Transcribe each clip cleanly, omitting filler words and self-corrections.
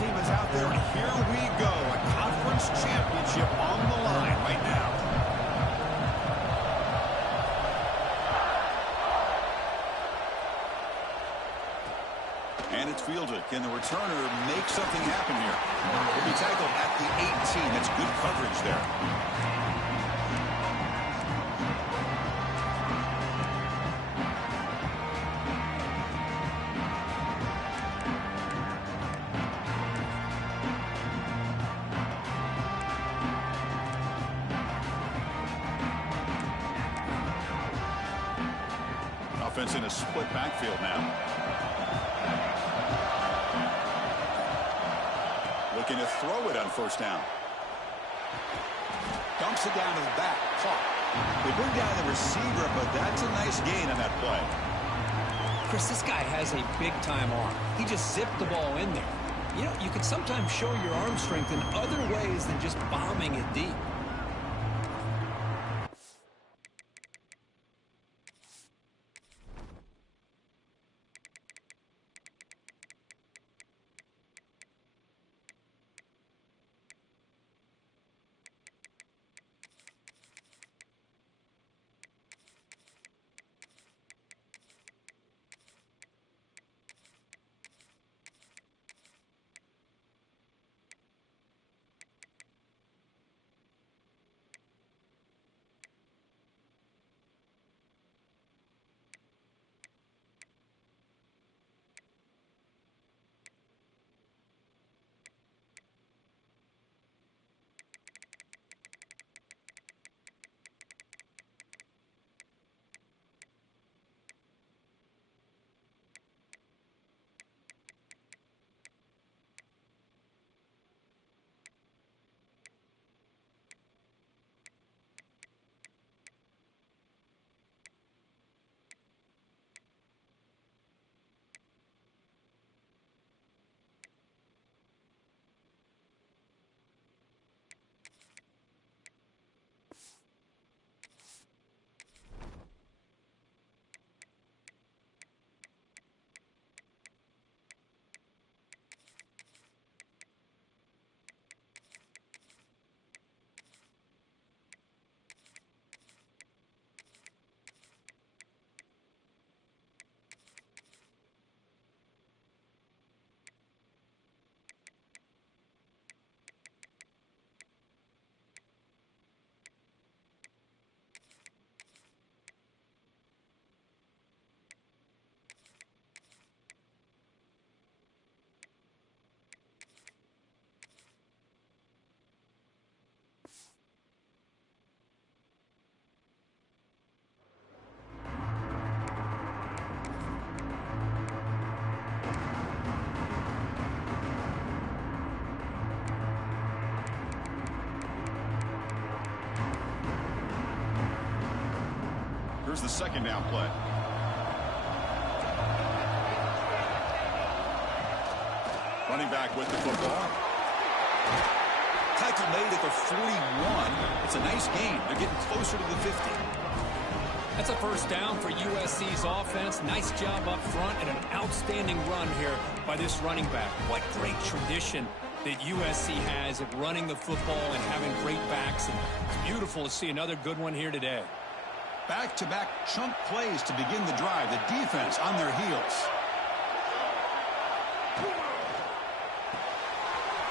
team is out there, and here we go. A conference championship on the line right now. And it's fielded. Can the returner make something happen here? Will be tackled at the 18. That's good coverage there. Offense in a split backfield now. Looking to throw it on first down. Dumps it down to the back. Caught. They bring down the receiver, but that's a nice gain on that play. Chris, this guy has a big-time arm. He just zipped the ball in there. You know, you can sometimes show your arm strength in other ways than just bombing it deep. Here's the second down play. Running back with the football. Tackle made at the 41. It's a nice gain. They're getting closer to the 50. That's a first down for USC's offense. Nice job up front and an outstanding run here by this running back. What great tradition that USC has of running the football and having great backs. And it's beautiful to see another good one here today. Back-to-back chunk plays to begin the drive. The defense on their heels.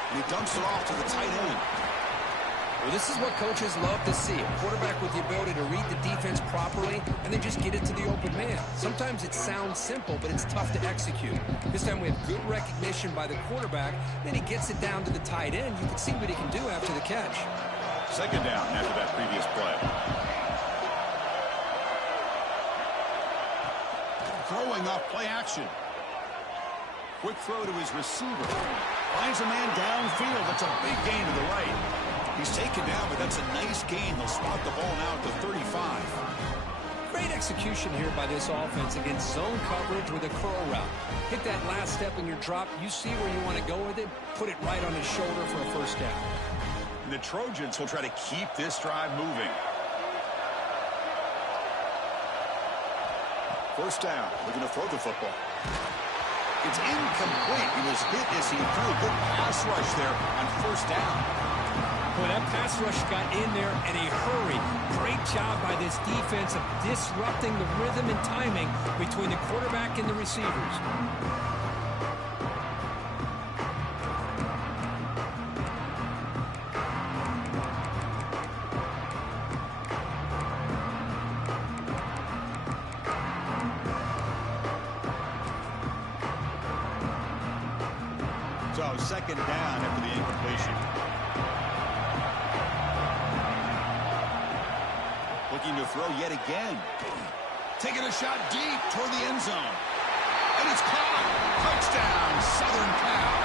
And he dumps it off to the tight end. Well, this is what coaches love to see. A quarterback with the ability to read the defense properly and then just get it to the open man. Sometimes it sounds simple, but it's tough to execute. This time we have good recognition by the quarterback. Then he gets it down to the tight end. You can see what he can do after the catch. Second down after that previous play. Throwing off play action. Quick throw to his receiver. Finds a man downfield. That's a big gain to the right. He's taken down, but that's a nice gain. They'll spot the ball now at the 35. Great execution here by this offense against zone coverage with a curl route. Hit that last step in your drop. You see where you want to go with it. Put it right on his shoulder for a first down. And the Trojans will try to keep this drive moving. First down. Looking to throw the football. It's incomplete. He was hit as he threw a good pass rush there on first down. Boy, that pass rush got in there in a hurry. Great job by this defense of disrupting the rhythm and timing between the quarterback and the receivers. So second down after the incompletion. Looking to throw yet again. Taking a shot deep toward the end zone. And it's caught. Touchdown, Southern Cal.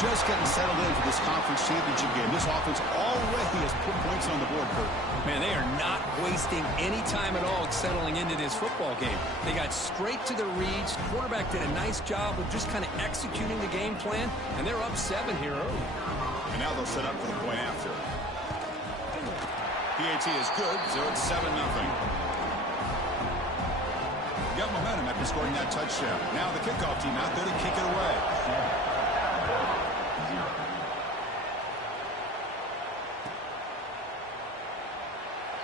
Just getting settled in for this conference championship game. This offense already has put points on the board, Kurt. Man, they are not wasting any time at all settling into this football game. They got straight to their reads. Quarterback did a nice job of just kind of executing the game plan, and they're up 7 here early. And now they'll set up for the point after. PAT is good, so it's 7-0. Got momentum after scoring that touchdown. Now the kickoff team out there to kick it away.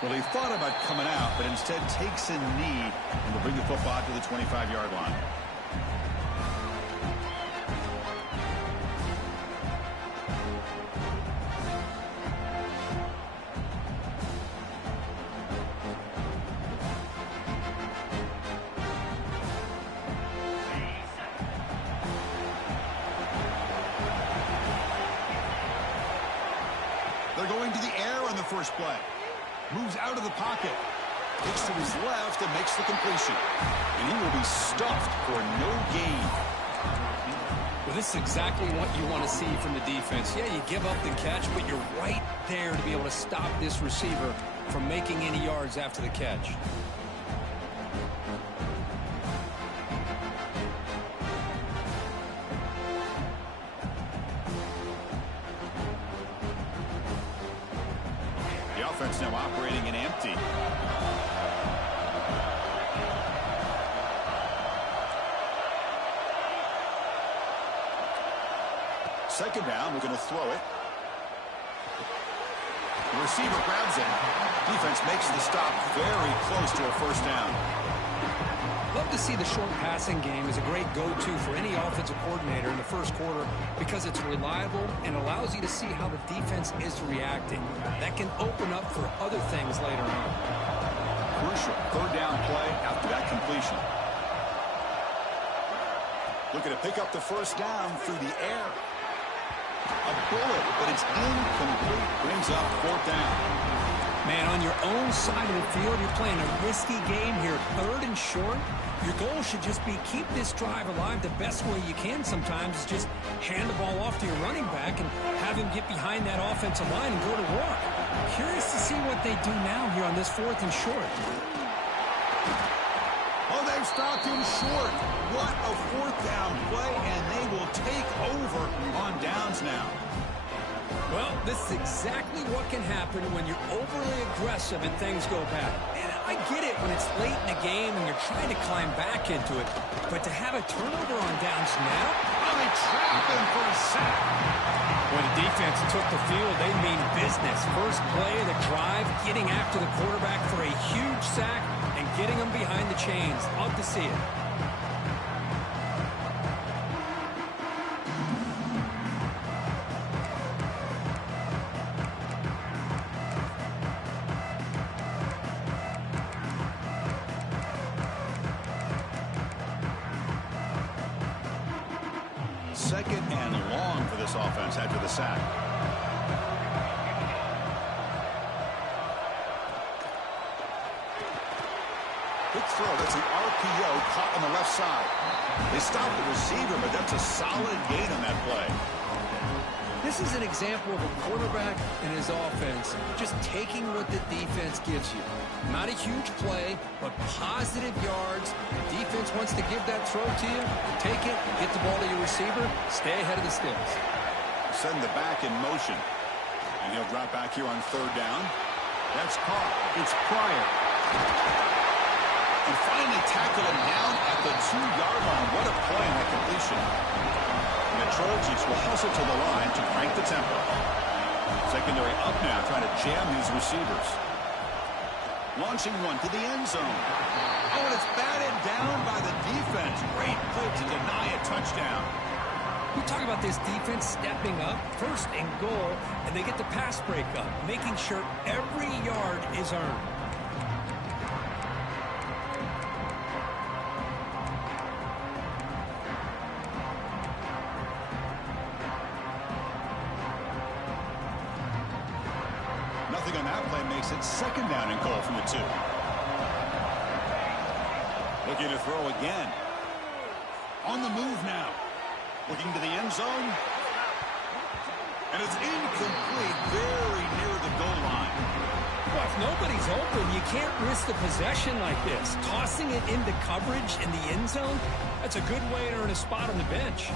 Well, he thought about coming out, but instead takes a knee and will bring the football to the 25-yard line. They're going to the air on the first play. Moves out of the pocket. Looks to his left and makes the completion. And he will be stuffed for no gain. Well, this is exactly what you want to see from the defense. Yeah, you give up the catch, but you're right there to be able to stop this receiver from making any yards after the catch. Offense now operating in empty. Second down, we're going to throw it. The receiver grabs it. Defense makes the stop very close to a first down. Love to see the short passing game as a great go-to for any offensive coordinator in the first quarter because it's reliable and allows you to see how the defense is reacting. That can open up for other things later on. Crucial third down play after that completion. Looking to pick up the first down through the air. A bullet, but it's incomplete. Brings up fourth down. Man, on your own side of the field, you're playing a risky game here. Third and short. Your goal should just be keep this drive alive the best way you can sometimes is just hand the ball off to your running back and have him get behind that offensive line and go to work. Curious to see what they do now here on this fourth and short. Oh, they've stopped him short. What a fourth down play, and they will take over on downs now. Well, this is exactly what can happen when you're overly aggressive and things go bad. And I get it when it's late in the game and you're trying to climb back into it. But to have a turnover on downs now? Oh, they trap him for a sack. When the defense took the field, they mean business. First play of the drive, getting after the quarterback for a huge sack and getting him behind the chains. Love to see it. Second and long for this offense after the sack. Quick throw. That's an RPO caught on the left side. They stopped the receiver, but that's a solid gain on that play. This is an example of a quarterback and his offense just taking what the defense gives you. Not a huge play, but positive yards. The defense wants to give that throw to you. Take it, get the ball to your receiver, stay ahead of the sticks. Send the back in motion. And he'll drop back here on third down. That's caught. It's Pryor. And finally tackle him down at the 2-yard line. What a play on that completion. And the Trojans will hustle to the line to crank the tempo. Secondary up now, trying to jam these receivers. Launching one to the end zone. Oh, and it's batted down by the defense. Great play to deny a touchdown. We talk about this defense stepping up, first and goal, and they get the pass break up, making sure every yard is earned. Nothing on that play makes it second down and goal from the 2. Looking to throw again. On the move now. Looking to the end zone. And it's incomplete, very near the goal line. Well, if nobody's open, you can't risk the possession like this. Tossing it into coverage in the end zone, that's a good way to earn a spot on the bench.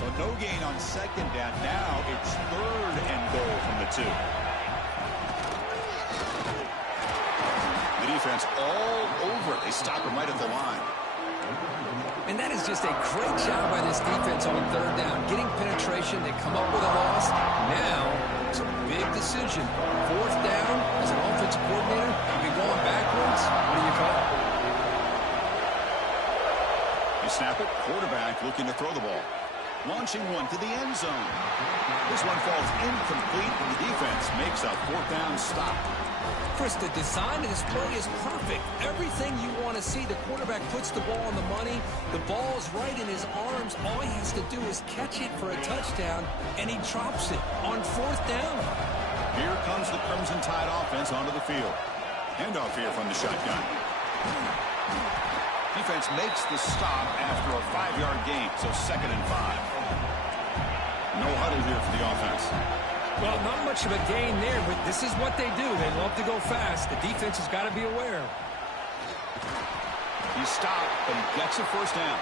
So no gain on second down. Now it's third and goal from the 2. The defense all over it. They stop him right at the line. And that is just a great job by this defense on third down. Getting penetration, they come up with a loss. Now, it's a big decision. Fourth down, as an offensive coordinator, you've been going backwards. What do you call? You snap it, quarterback looking to throw the ball. Launching one to the end zone. This one falls incomplete, and the defense makes a fourth down stop. Chris, the design of this play is perfect. Everything you want to see. The quarterback puts the ball on the money. The ball's right in his arms. All he has to do is catch it for a touchdown, and he drops it on fourth down. Here comes the Crimson Tide offense onto the field. Handoff here from the shotgun. Defense makes the stop after a 5-yard gain, so second and 5. No huddle here for the offense. Well, not much of a gain there, but this is what they do. They love to go fast. The defense has got to be aware. He stopped, but he gets a first down.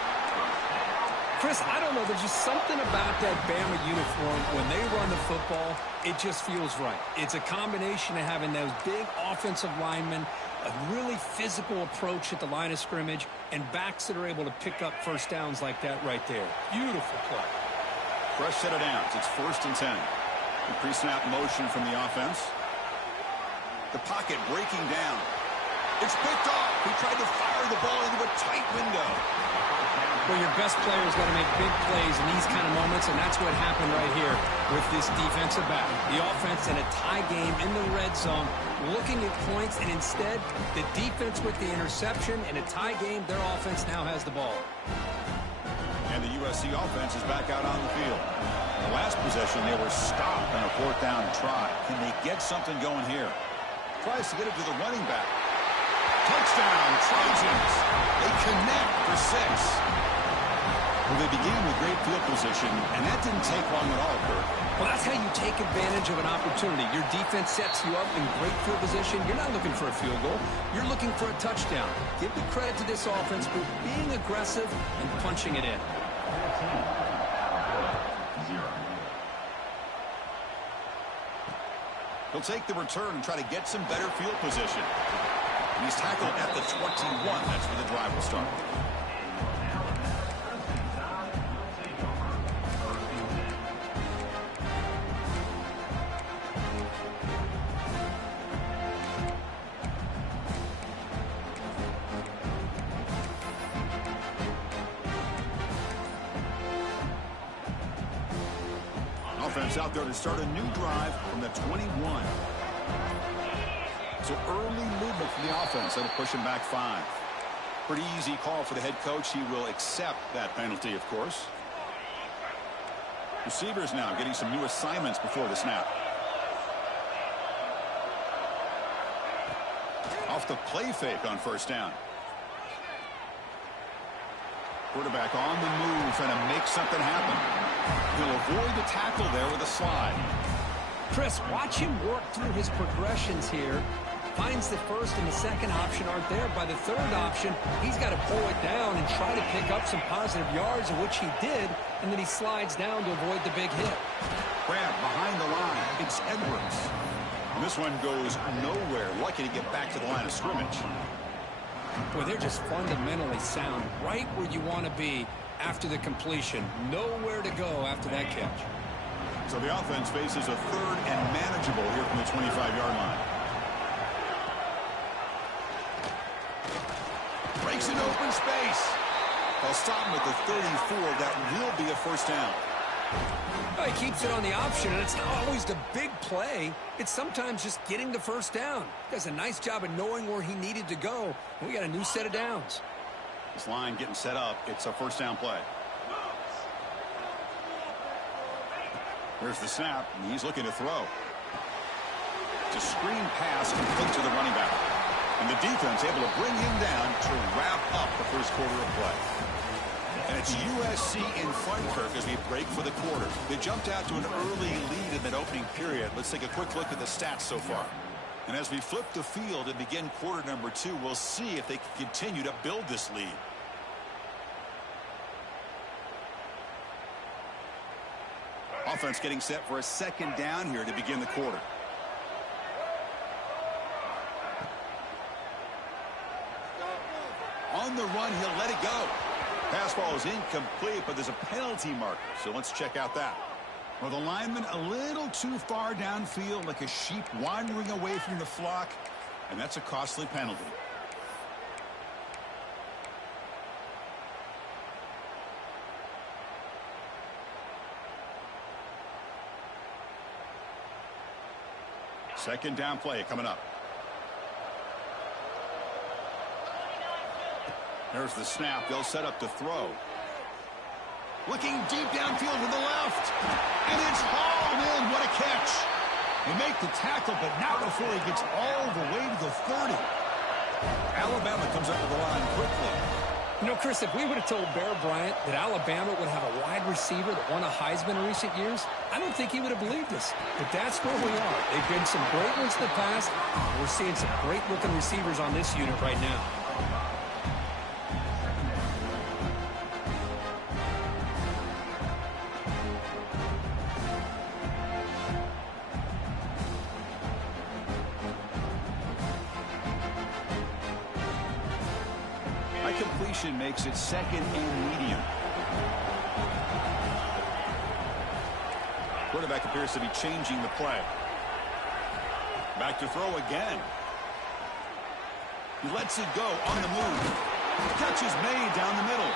Chris, I don't know. There's just something about that Bama uniform. When they run the football, it just feels right. It's a combination of having those big offensive linemen, a really physical approach at the line of scrimmage, and backs that are able to pick up first downs like that right there. Beautiful play. Fresh set of downs. It's first and 10. The pre-snap motion from the offense. The pocket breaking down. It's picked off. He tried to fire the ball into a tight window. Well, your best player's got to make big plays in these kind of moments, and that's what happened right here with this defensive back. The offense in a tie game in the red zone, looking at points, and instead, the defense with the interception. In a tie game, their offense now has the ball. And the USC offense is back out on the field. The last possession, they were stopped on a fourth down try. Can they get something going here? Tries to get it to the running back. Touchdown, Trojans. They connect for 6. Well, they began with great field position, and that didn't take long at all, Kurt. Well, that's how you take advantage of an opportunity. Your defense sets you up in great field position. You're not looking for a field goal. You're looking for a touchdown. Give the credit to this offense for being aggressive and punching it in. He'll take the return and try to get some better field position. And he's tackled at the 21. That's where the drive will start. Offense out there to start a new drive from the 21. So early movement from the offense. That'll push him back 5. Pretty easy call for the head coach. He will accept that penalty, of course. Receivers now getting some new assignments before the snap. Off the play fake on first down. Quarterback on the move, trying to make something happen. He'll avoid the tackle there with a slide. Chris, watch him work through his progressions here. Finds the first and the second option aren't there. By the third option, he's got to pull it down and try to pick up some positive yards, of which he did, and then he slides down to avoid the big hit. Grab behind the line. It's Edwards. And this one goes nowhere. Lucky to get back to the line of scrimmage. Boy, they're just fundamentally sound. Right where you want to be after the completion. Nowhere to go after that catch. So the offense faces a third and manageable here from the 25-yard line. Breaks an open space. They'll stop him at the 34. That will be a first down. Well, he keeps it on the option, and it's not always the big play. It's sometimes just getting the first down. He does a nice job of knowing where he needed to go. And we got a new set of downs. This line getting set up. It's a first down play. Here's the snap, and he's looking to throw. It's a screen pass complete to the running back. And the defense able to bring him down to wrap up the first quarter of play. And it's USC in front, Kirk, as we break for the quarter. They jumped out to an early lead in that opening period. Let's take a quick look at the stats so far. And as we flip the field and begin quarter number 2, we'll see if they can continue to build this lead. Offense getting set for a second down here to begin the quarter. On the run, he'll let it go. Pass ball is incomplete, but there's a penalty marker, so let's check out that. Well, the lineman a little too far downfield, like a sheep wandering away from the flock, and that's a costly penalty. Second down play coming up. There's the snap. They'll set up to throw. Looking deep downfield to the left. And it's hauled in. What a catch. They make the tackle, but not before he gets all the way to the 30. Alabama comes up to the line quickly. You know, Chris, if we would have told Bear Bryant that Alabama would have a wide receiver that won a Heisman in recent years, I don't think he would have believed us. But that's where we are. They've been some great ones in the past. We're seeing some great-looking receivers on this unit right now. Completion makes it second and medium. Quarterback appears to be changing the play. Back to throw again. He lets it go on the move. Catch is made down the middle.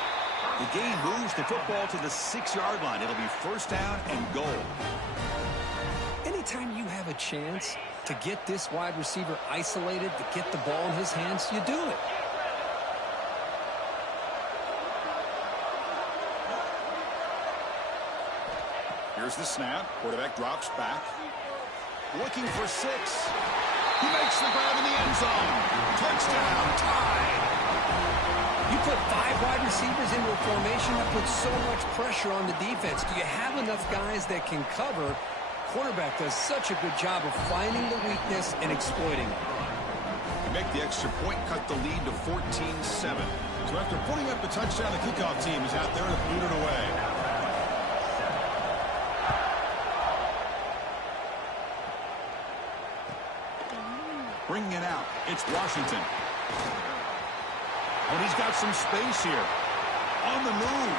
The game moves the football to the 6-yard line. It'll be first down and goal. Anytime you have a chance to get this wide receiver isolated, to get the ball in his hands, you do it. Here's the snap. Quarterback drops back. Looking for 6. He makes the grab in the end zone. Touchdown. Tied. You put 5 wide receivers into a formation that puts so much pressure on the defense. Do you have enough guys that can cover? Quarterback does such a good job of finding the weakness and exploiting it. They make the extra point, cut the lead to 14-7. So after putting up the touchdown, the kickoff team is out there to boot it away. Bringing it out, it's Washington. And he's got some space here. On the move.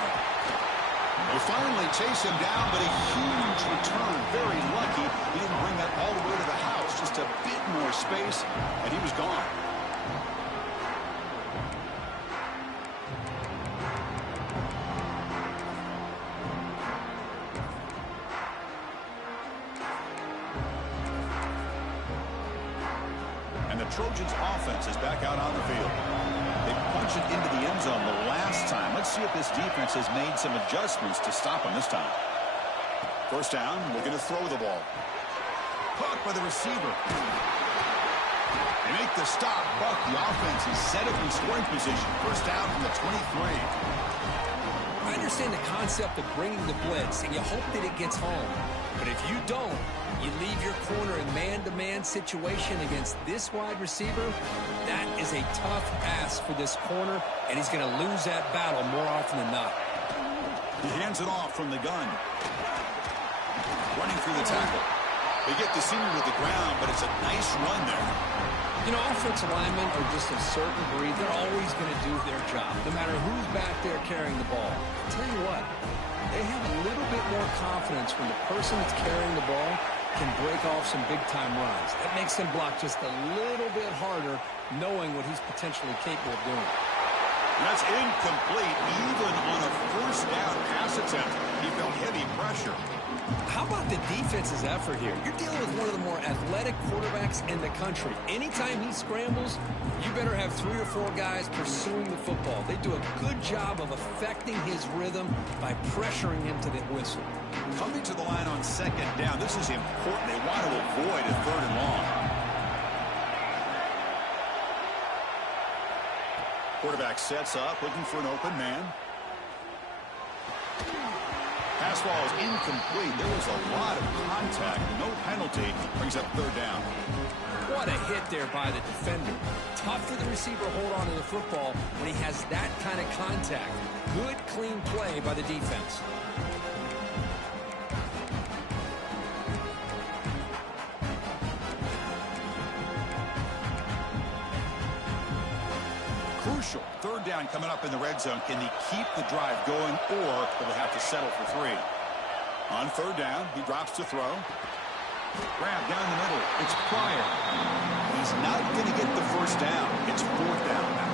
They finally chase him down, but a huge return. Very lucky he didn't bring that all the way to the house. Just a bit more space, and he was gone. Trojans offense is back out on the field. They punched it into the end zone the last time. Let's see if this defense has made some adjustments to stop them this time. First down, looking to throw the ball. Caught by the receiver. They make the stop, but the offense is set up in scoring position. First down from the 23. I understand the concept of bringing the blitz, and you hope that it gets home. But if you don't, you leave your corner in man-to-man situation against this wide receiver. That is a tough ask for this corner, and he's going to lose that battle more often than not. He hands it off from the gun. Running through the tackle. They get the senior to the ground, but it's a nice run there. You know, offensive linemen are just a certain breed. They're always going to do their job, no matter who's back there carrying the ball. I'll tell you what, they have a little bit more confidence when the person that's carrying the ball can break off some big-time runs. That makes him block just a little bit harder, knowing what he's potentially capable of doing. And that's incomplete, even on a first down pass attempt. He felt heavy pressure. How about the defense's effort here? You're dealing with one of the more athletic quarterbacks in the country. Anytime he scrambles, you better have 3 or 4 guys pursuing the football. They do a good job of affecting his rhythm by pressuring him to the whistle. Coming to the line on second down, this is important. They want to avoid a 3rd and long. Quarterback sets up, looking for an open man. Pass ball is incomplete. There was a lot of contact. No penalty. Brings up 3rd down. What a hit there by the defender. Tough for the receiver to hold on to the football when he has that kind of contact. Good, clean play by the defense. Crucial. 3rd down coming up in the red zone. Can he keep the drive going, or will they have to settle for 3? On 3rd down, he drops to throw. Grab down the middle. It's Pryor. He's not going to get the first down. It's 4th down now.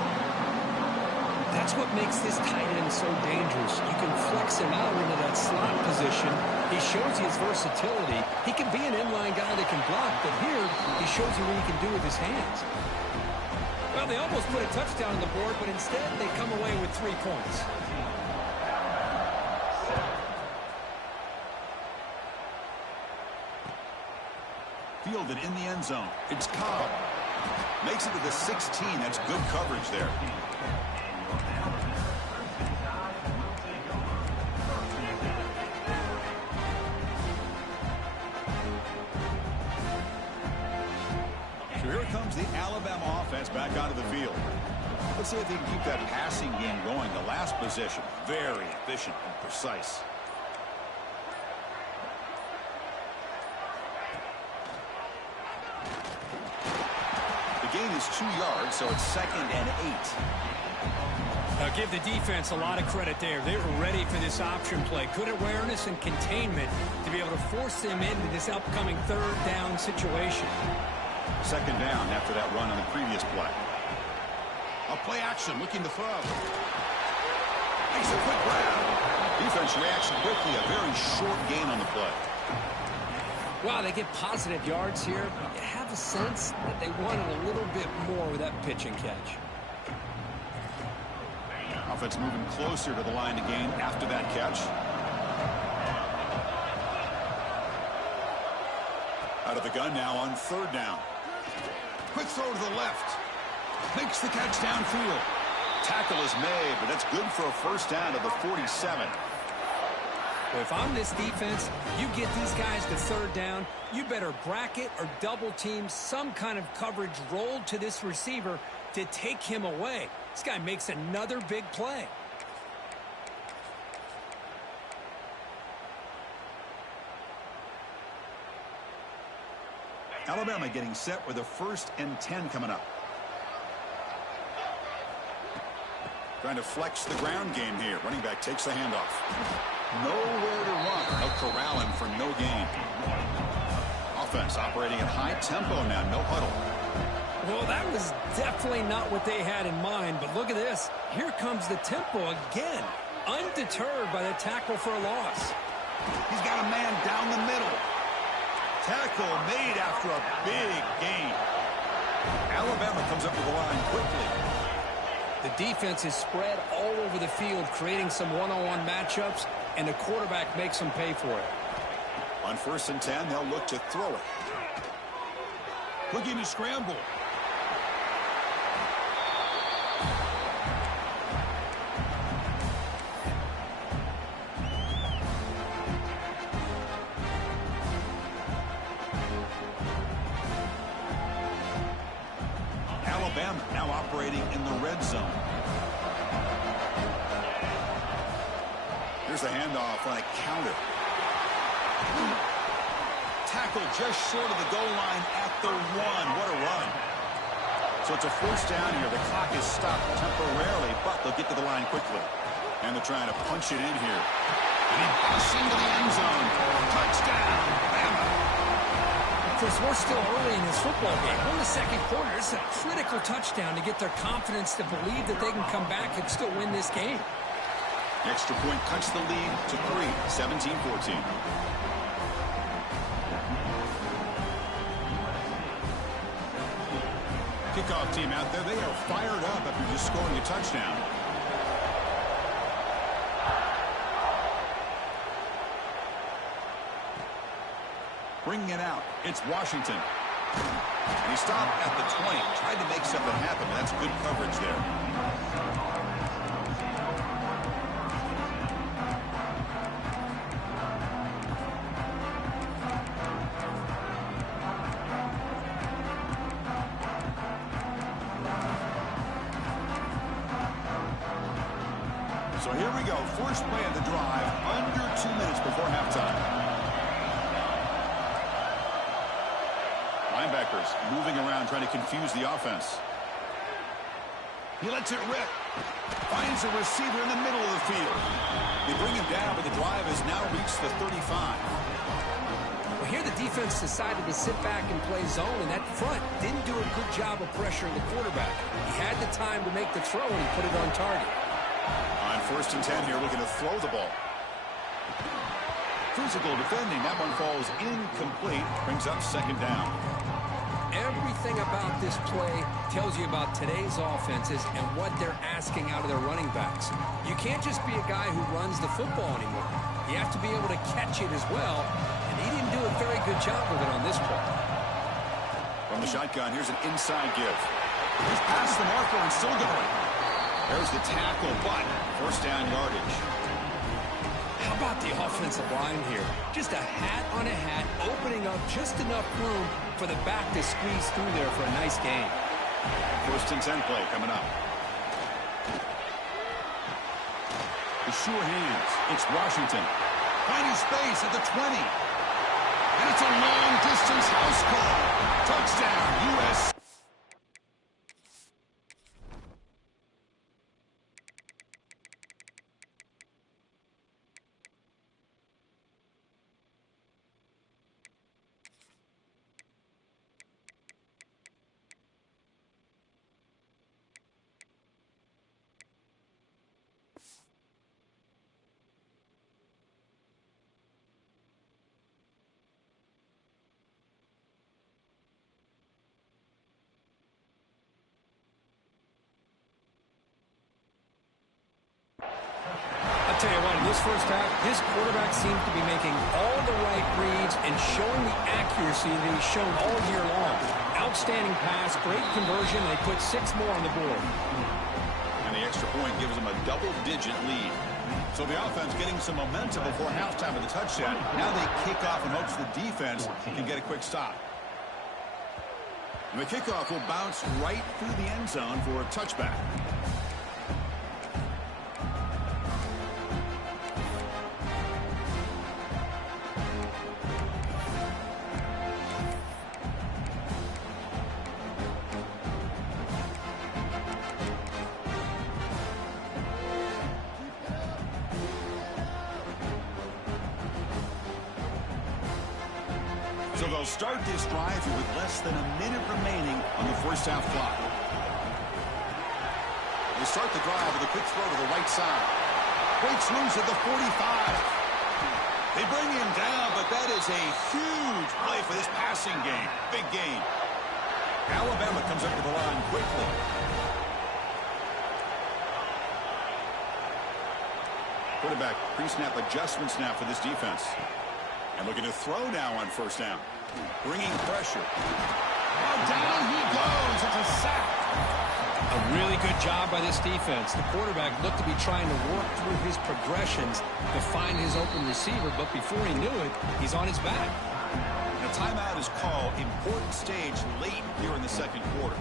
That's what makes this tight end so dangerous. You can flex him out into that slot position. He shows you his versatility. He can be an inline guy that can block, but here he shows you what he can do with his hands. Well, they almost put a touchdown on the board, but instead they come away with 3 points. Fielded in the end zone. It's Cobb. Makes it to the 16. That's good coverage there. So here comes the Alabama offense back onto the field. Let's see if they can keep that passing game going. The last possession, very efficient and precise. The gain is 2 yards, so it's 2nd and 8. Now give the defense a lot of credit there. They were ready for this option play. Good awareness and containment to be able to force them into this upcoming 3rd down situation. 2nd down after that run on the previous play. A play action, looking to throw. Makes a quick grab. Defense reacts quickly. A very short gain on the play. Wow, they get positive yards here. You have a sense that they wanted a little bit more with that pitch and catch. Offense moving closer to the line to gain after that catch. Out of the gun now on 3rd down. Quick throw to the left. Makes the catch downfield. Tackle is made, but that's good for a first down to the 47. Well, if I'm this defense, you get these guys to 3rd down, you better bracket or double team some kind of coverage rolled to this receiver to take him away. This guy makes another big play. Alabama getting set with a 1st and 10 coming up. Trying to flex the ground game here. Running back takes the handoff. Nowhere to run. They'll corral him for no gain. Offense operating at high tempo now. No huddle. Well, that was definitely not what they had in mind, but look at this. Here comes the tempo again. Undeterred by the tackle for a loss. He's got a man down the middle. Tackle made after a big gain. Alabama comes up with the line quickly. The defense is spread all over the field, creating some one-on-one matchups, and the quarterback makes them pay for it. On 1st and 10, they'll look to throw it. Looking to scramble. Alabama now operating in the red zone. Here's the handoff on a counter. Tackle just short of the goal line at the 1. What a run. So it's a first down here. The clock is stopped temporarily, but they'll get to the line quickly. And they're trying to punch it in here. And he busts into the end zone. Touchdown, Bama. Chris, we're still early in this football game. We're in the second quarter. It's a critical touchdown to get their confidence to believe that they can come back and still win this game. Extra point cuts the lead to 3, 17-14. Kickoff team out there. They are fired up after just scoring a touchdown. Bringing it out, it's Washington. And he stopped at the 20, tried to make something happen. That's good coverage there. So here we go, first play of the drive, under 2 minutes before halftime. Linebackers moving around, trying to confuse the offense. He lets it rip. Finds a receiver in the middle of the field. They bring him down, but the drive has now reached the 35. Well, here the defense decided to sit back and play zone, and that front didn't do a good job of pressuring the quarterback. He had the time to make the throw, and he put it on target. On 1st and 10 here, looking to throw the ball. Physical defending. That one falls incomplete. Brings up 2nd down. Everything about this play tells you about today's offenses and what they're asking out of their running backs. You can't just be a guy who runs the football anymore. You have to be able to catch it as well, and he didn't do a very good job of it on this play. From the shotgun, here's an inside give. He's past the marker and still going. There's the tackle, but 1st down yardage. How about the offensive line here? Just a hat on a hat, opening up just enough room for the back to squeeze through there for a nice gain. 1st and 10 play coming up. The sure hands. It's Washington. Finding space at the 20. And it's a long-distance house call. Touchdown, U.S. I'll tell you what, in this first half, this quarterback seems to be making all the right reads and showing the accuracy that he's shown all year long. Outstanding pass, great conversion. They put 6 more on the board. And the extra point gives them a double-digit lead. So the offense getting some momentum before halftime of the touchdown. Now they kick off in hopes the defense can get a quick stop. And the kickoff will bounce right through the end zone for a touchback. So they'll start this drive here with less than a minute remaining on the first half clock. They start the drive with a quick throw to the right side. Breaks loose at the 45. They bring him down, but that is a huge play for this passing game. Big gain. Alabama comes up to the line quickly. Quarterback pre-snap adjustment snap for this defense. And looking to throw now on 1st down. Bringing pressure. Oh, down he goes. It's a sack. A really good job by this defense. The quarterback looked to be trying to work through his progressions to find his open receiver, but before he knew it, he's on his back. A timeout is called. Important stage late here in the second quarter.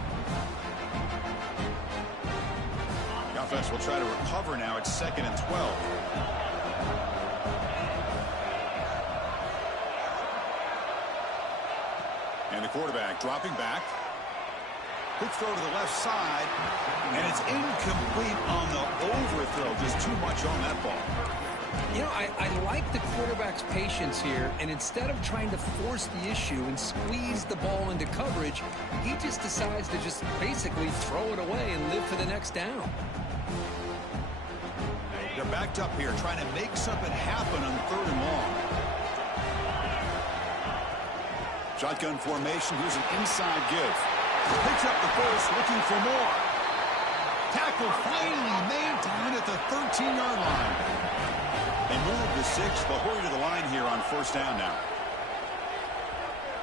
The offense will try to recover now. It's 2nd and 12. And the quarterback dropping back. Quick throw to the left side. And it's incomplete on the overthrow. Just too much on that ball. You know, I like the quarterback's patience here, and instead of trying to force the issue and squeeze the ball into coverage, he just decides to just basically throw it away and live for the next down. They're backed up here, trying to make something happen on 3rd and long. Shotgun formation. Here's an inside give. Picks up the first, looking for more. Tackle finally made down at the 13-yard line. They move the 6. They'll hurry to the line here on 1st down now.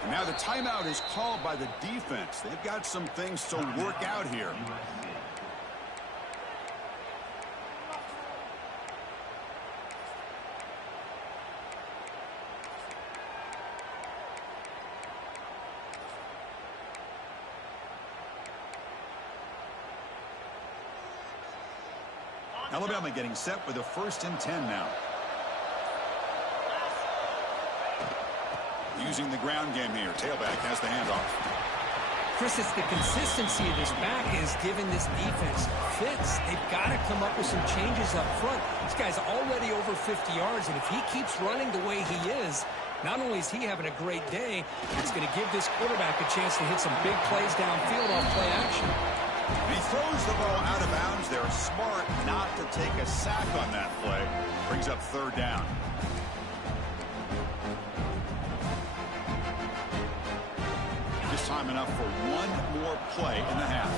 And now the timeout is called by the defense. They've got some things to work out here. Alabama getting set with a 1st and 10 now. Using the ground game here. Tailback has the handoff. Chris, it's the consistency of this back is giving this defense fits. They've got to come up with some changes up front. This guy's already over 50 yards, and if he keeps running the way he is, not only is he having a great day, it's going to give this quarterback a chance to hit some big plays downfield off play action. He throws the ball out of bounds. They're smart not to take a sack on that play. Brings up 3rd down. Just time enough for one more play in the half.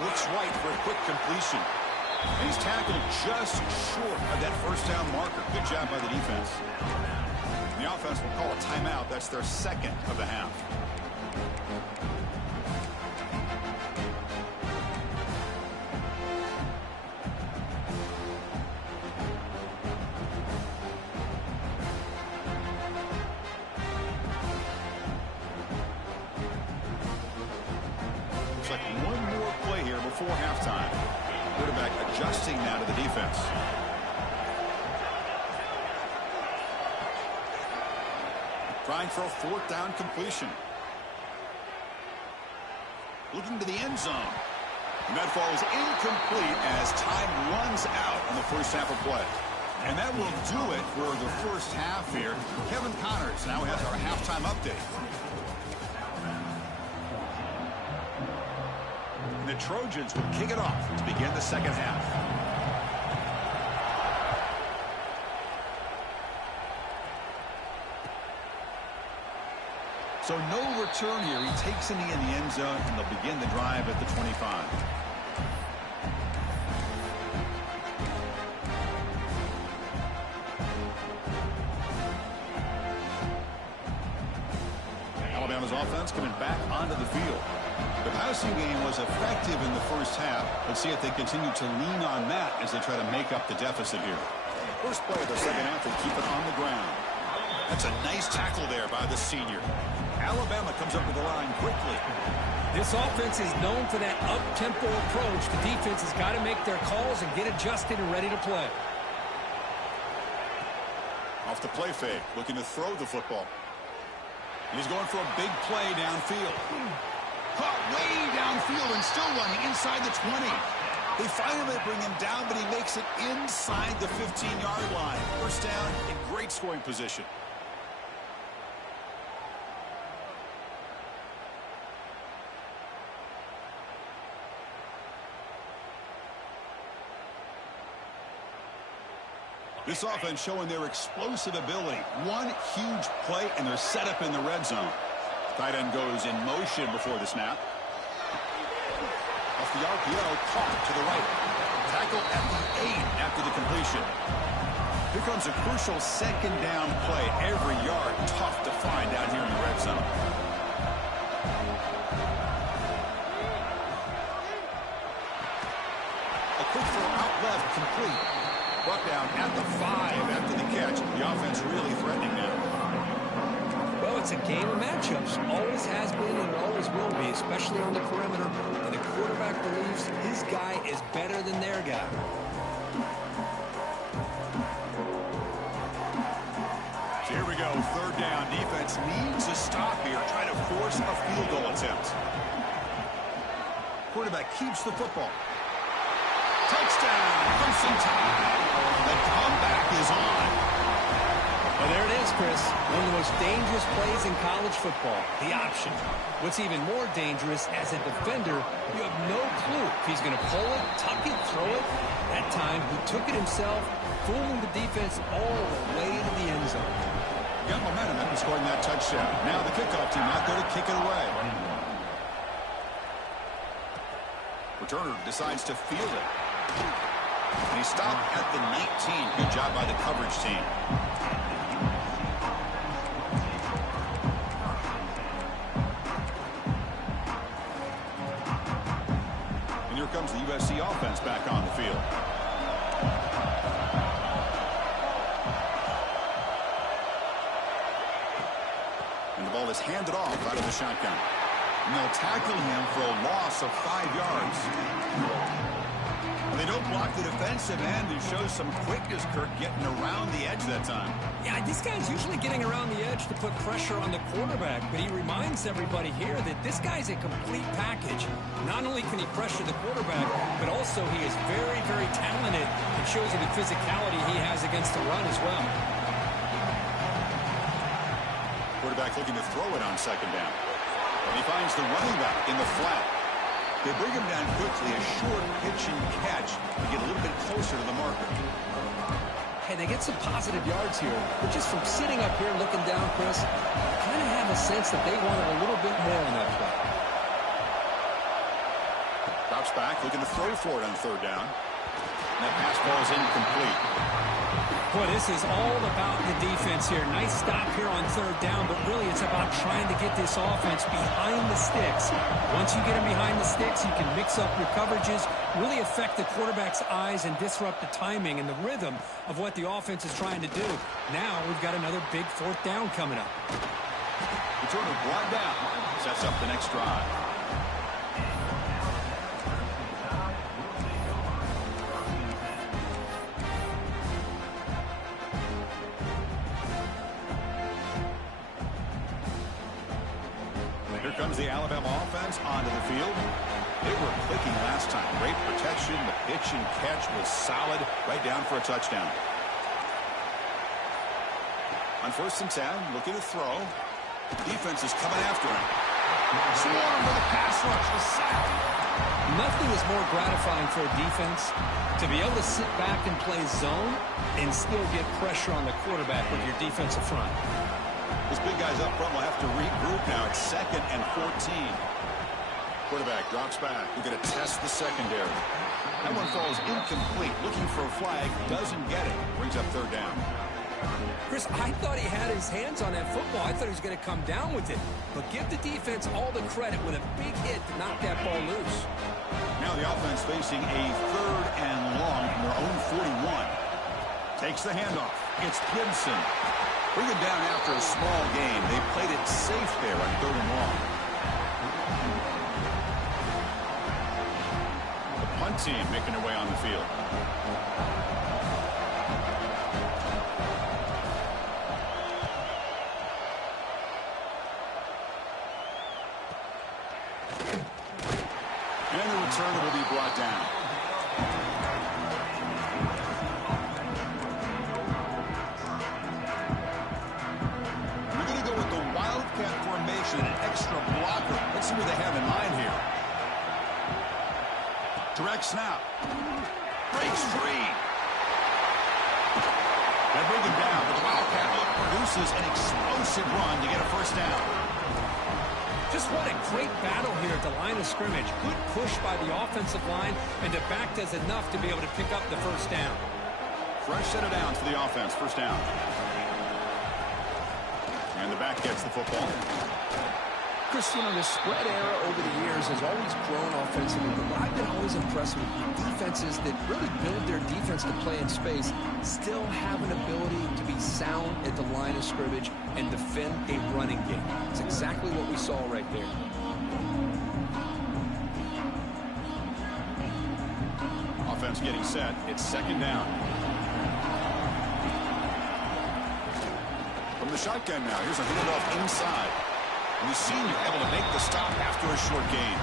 Looks right for a quick completion. And he's tackled just short of that 1st down marker. Good job by the defense. And the offense will call a timeout. That's their 2nd of the half. Looks like one more play here before halftime. Quarterback adjusting now to the defense. Trying for a 4th down completion. Looking to the end zone. And that ball is incomplete as time runs out in the 1st half of play. And that will do it for the 1st half here. Kevin Connors now has our halftime update. The Trojans will kick it off to begin the 2nd half. So no return here. He takes it in the end zone, and they'll begin the drive at the 25. Alabama's offense coming back onto the field. The passing game was effective in the 1st half. Let's see if they continue to lean on that as they try to make up the deficit here. First play of the 2nd half, they keep it on the ground. That's a nice tackle there by the senior. Alabama comes up with the line quickly. This offense is known for that up-tempo approach. The defense has got to make their calls and get adjusted and ready to play. Off the play fake, looking to throw the football. He's going for a big play downfield. Caught way downfield and still running inside the 20. They finally bring him down, but he makes it inside the 15-yard line. 1st down in great scoring position. This offense showing their explosive ability. One huge play, and they're set up in the red zone. Tight end goes in motion before the snap. Off the RPO, caught to the right. Tackle at the 8 after the completion. Here comes a crucial 2nd down play. Every yard tough to find out here in the red zone. A quick throw out left, complete. Brought down at the 5 after the catch. The offense really threatening now. Well, it's a game of matchups. Always has been and always will be, especially on the perimeter. And the quarterback believes his guy is better than their guy. So here we go, third down. Defense needs a stop here, trying to force a field goal attempt. Quarterback keeps the football. Touchdown, Clemson tie. The comeback is on. Well, there it is, Chris. One of the most dangerous plays in college football, the option. What's even more dangerous, as a defender, you have no clue if he's going to pull it, tuck it, throw it. That time, he took it himself, fooling the defense all the way to the end zone. Got momentum after scoring that touchdown. Now the kickoff team out there to kick it away. Returner decides to field it. And he stopped at the 19. Good job by the coverage team. And here comes the USC offense back on the field. And the ball is handed off out of the shotgun. And they'll tackle him for a loss of 5 yards. They don't block the defensive end. He shows some quickness, Kirk, getting around the edge that time. Yeah, this guy's usually getting around the edge to put pressure on the quarterback, but he reminds everybody here that this guy's a complete package. Not only can he pressure the quarterback, but also he is very, very talented. It shows you the physicality he has against the run as well. Quarterback looking to throw it on second down. And he finds the running back in the flat. They bring him down quickly, a short pitch and catch to get a little bit closer to the marker. Hey, they get some positive yards here, but just from sitting up here looking down, Chris, I kind of have a sense that they wanted a little bit more on that play. Drops back, looking to throw for it on third down. And that pass ball is incomplete. Boy, this is all about the defense here. Nice stop here on third down, but really it's about trying to get this offense behind the sticks. Once you get them behind the sticks, you can mix up your coverages, really affect the quarterback's eyes and disrupt the timing and the rhythm of what the offense is trying to do. Now we've got another big fourth down coming up. Returner brought down, sets up the next drive. Here comes the Alabama offense onto the field. They were clicking last time. Great protection. The pitch and catch was solid. Right down for a touchdown. On 1st and 10, looking to throw. Defense is coming after him. Swarm with a pass rush. The sack. Nothing is more gratifying for a defense to be able to sit back and play zone and still get pressure on the quarterback with your defensive front. These big guys up front will have to regroup now. It's 2nd and 14. Quarterback drops back. We're going to test the secondary. That one falls incomplete. Looking for a flag. Doesn't get it. Brings up third down. Chris, I thought he had his hands on that football. I thought he was going to come down with it. But give the defense all the credit with a big hit to knock that ball loose. Now the offense facing a 3rd and long from their own 41. Takes the handoff. It's Gibson. Bring it down after a small gain. They played it safe there on 3rd and long. The punt team making their way on the field. And the returner will be brought down. An extra blocker. Let's see what they have in mind here. Direct snap. Breaks free. They bring him down, but the Wildcat look produces an explosive run to get a first down. Just what a great battle here at the line of scrimmage. Good push by the offensive line, and the back does enough to be able to pick up the first down. Fresh set of downs for the offense. First down. And the back gets the football. Chris, you know, the spread era over the years has always grown offensively, but I've been always impressed with defenses that really build their defense to play in space, still have an ability to be sound at the line of scrimmage and defend a running game. It's exactly what we saw right there. Offense getting set. It's second down. From the shotgun now, here's a handoff inside. And the senior able to make the stop after a short gain.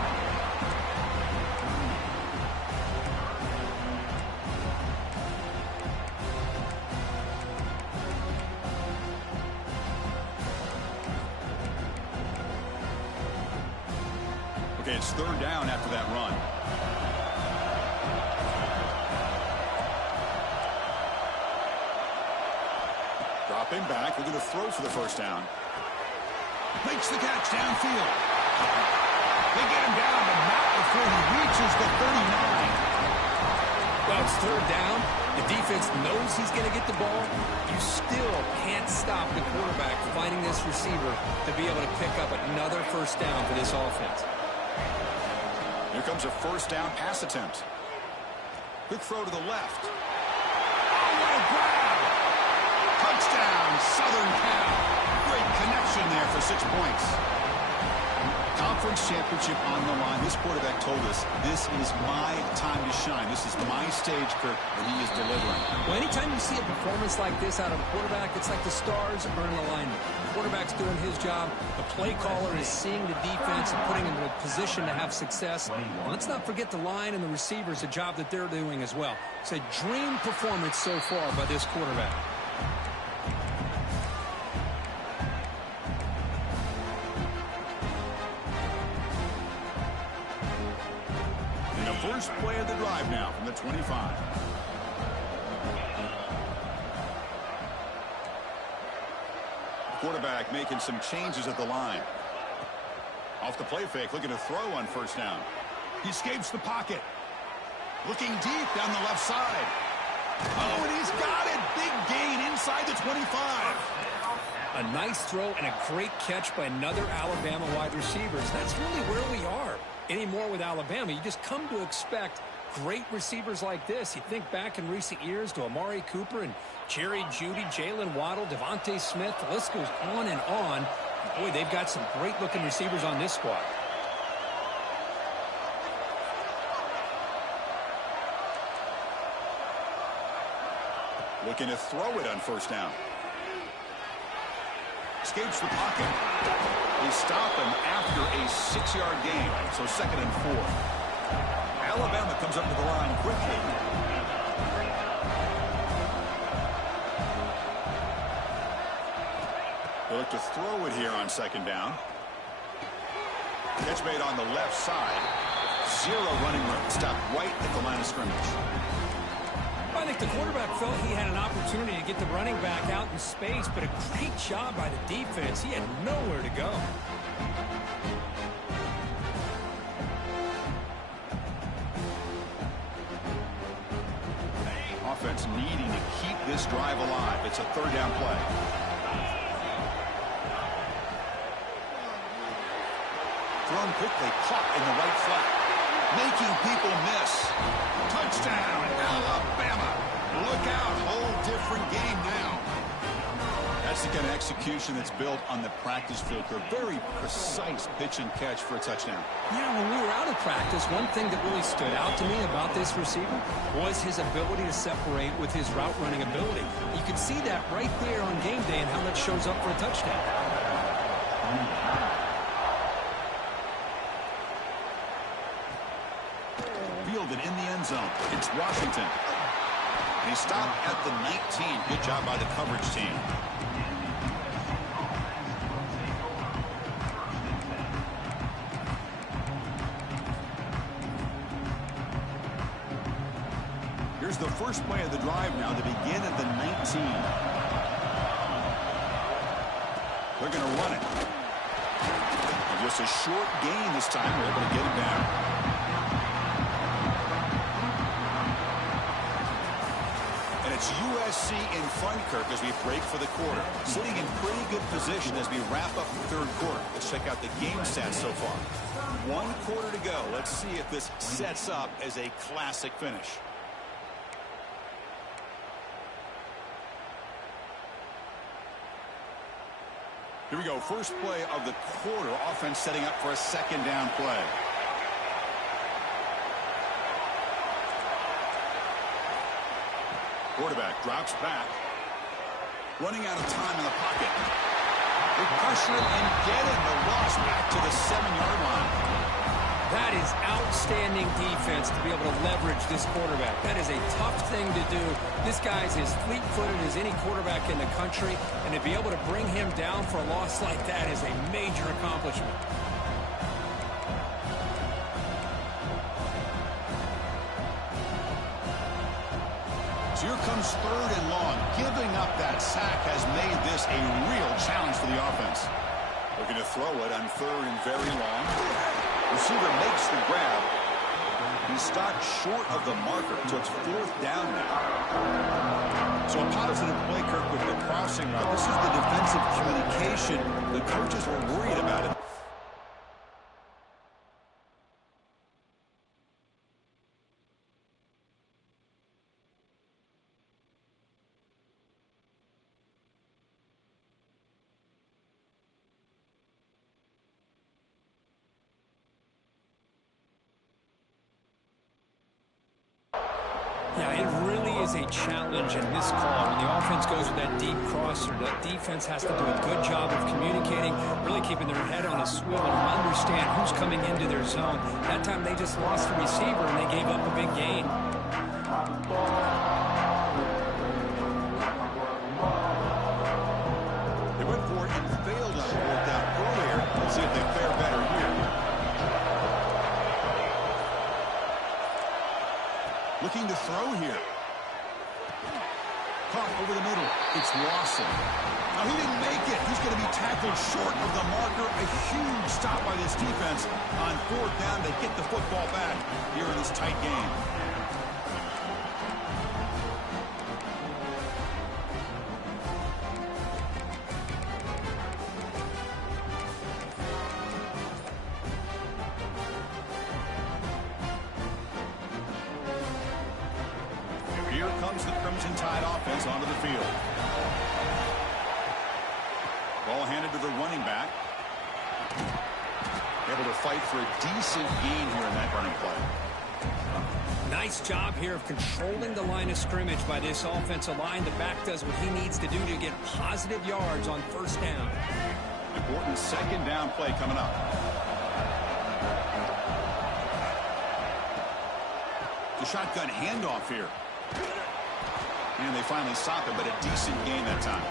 Okay, it's third down after that run. Dropping back, looking to throw for the first down. Makes the catch downfield. They get him down, but not before he reaches the 39. Well, it's third down. The defense knows he's going to get the ball. You still can't stop the quarterback finding this receiver to be able to pick up another first down for this offense. Here comes a first down pass attempt. Quick throw to the left. Oh, what a grab! Touchdown, Southern Cal. Great connection there for 6 points. Conference championship on the line. This quarterback told us, this is my time to shine. This is my stage, Kirk, and he is delivering. Well, anytime you see a performance like this out of a quarterback, it's like the stars are in alignment. The quarterback's doing his job. The play caller is seeing the defense and putting him in a position to have success. And let's not forget the line and the receivers, the job that they're doing as well. It's a dream performance so far by this quarterback. First play of the drive now from the 25. Quarterback making some changes at the line. Off the play fake, looking to throw on first down. He escapes the pocket. Looking deep down the left side. Oh, and he's got it. Big gain inside the 25. A nice throw and a great catch by another Alabama wide receiver. That's really where we are anymore with Alabama. You just come to expect great receivers like this. You think back in recent years to Amari Cooper and Jerry Jeudy, Jalen Waddle, Devontae Smith. The list goes on and on. Boy, they've got some great-looking receivers on this squad. Looking to throw it on first down. Escapes the pocket. They stop him after a 6-yard gain, so second and 4. Alabama comes up to the line quickly. They look to throw it here on second down. Catch made on the left side. 0 running room. Stopped right at the line of scrimmage. I think the quarterback felt he had an opportunity to get the running back out in space, but a great job by the defense. He had nowhere to go. Offense needing to keep this drive alive. It's a third down play. Thrown quickly, caught in the right flat. Making people miss. Touchdown, Alabama. Look out, whole different game now. That's the kind of execution that's built on the practice field. A very precise pitch and catch for a touchdown. Yeah, when we were out of practice, one thing that really stood out to me about this receiver was his ability to separate with his route running ability. You can see that right there on game day and how that shows up for a touchdown. Fielded in the end zone. It's Washington. And he stopped at the 19. Good job by the coverage team. Here's the first play of the drive now to begin at the 19. They're going to run it. And just a short gain this time. They're able to get it down. It's USC in front, Kirk, as we break for the quarter. Sitting in pretty good position as we wrap up the third quarter. Let's check out the game stats so far. 1 quarter to go. Let's see if this sets up as a classic finish. Here we go. First play of the quarter. Offense setting up for a second down play. Quarterback drops back. Running out of time in the pocket. They pressure him and get him. The loss back to the 7-yard line. That is outstanding defense to be able to leverage this quarterback. That is a tough thing to do. This guy's as fleet-footed as any quarterback in the country, and to be able to bring him down for a loss like that is a major accomplishment. So here comes 3rd and long. Giving up that sack has made this a real challenge for the offense. Looking to throw it on 3rd and very long. Receiver makes the grab. He's stopped short of the marker, so it's 4th down now. So a positive play, Kirk, with the crossing route. This is the defensive communication. The coaches were worried about it. Yeah, it really is a challenge in this call. When the offense goes with that deep crosser, that defense has to do a good job of communicating, really keeping their head on a swivel and understand who's coming into their zone. That time they just lost the receiver and they gave up a big gain. They went for it and failed on 4th down earlier. Let's see if they fare better here. Looking to throw here. Caught over the middle. It's Lawson. Now, he didn't make it. He's going to be tackled short of the marker. A huge stop by this defense. On 4th down, they get the football back here in this tight game. Here comes the Crimson Tide offense onto the field. Ball handed to the running back. Able to fight for a decent gain here in that running play. Nice job here of controlling the line of scrimmage by this offensive line. The back does what he needs to do to get positive yards on 1st down. Important 2nd down play coming up. The shotgun handoff here. And they finally stop it, but a decent gain that time.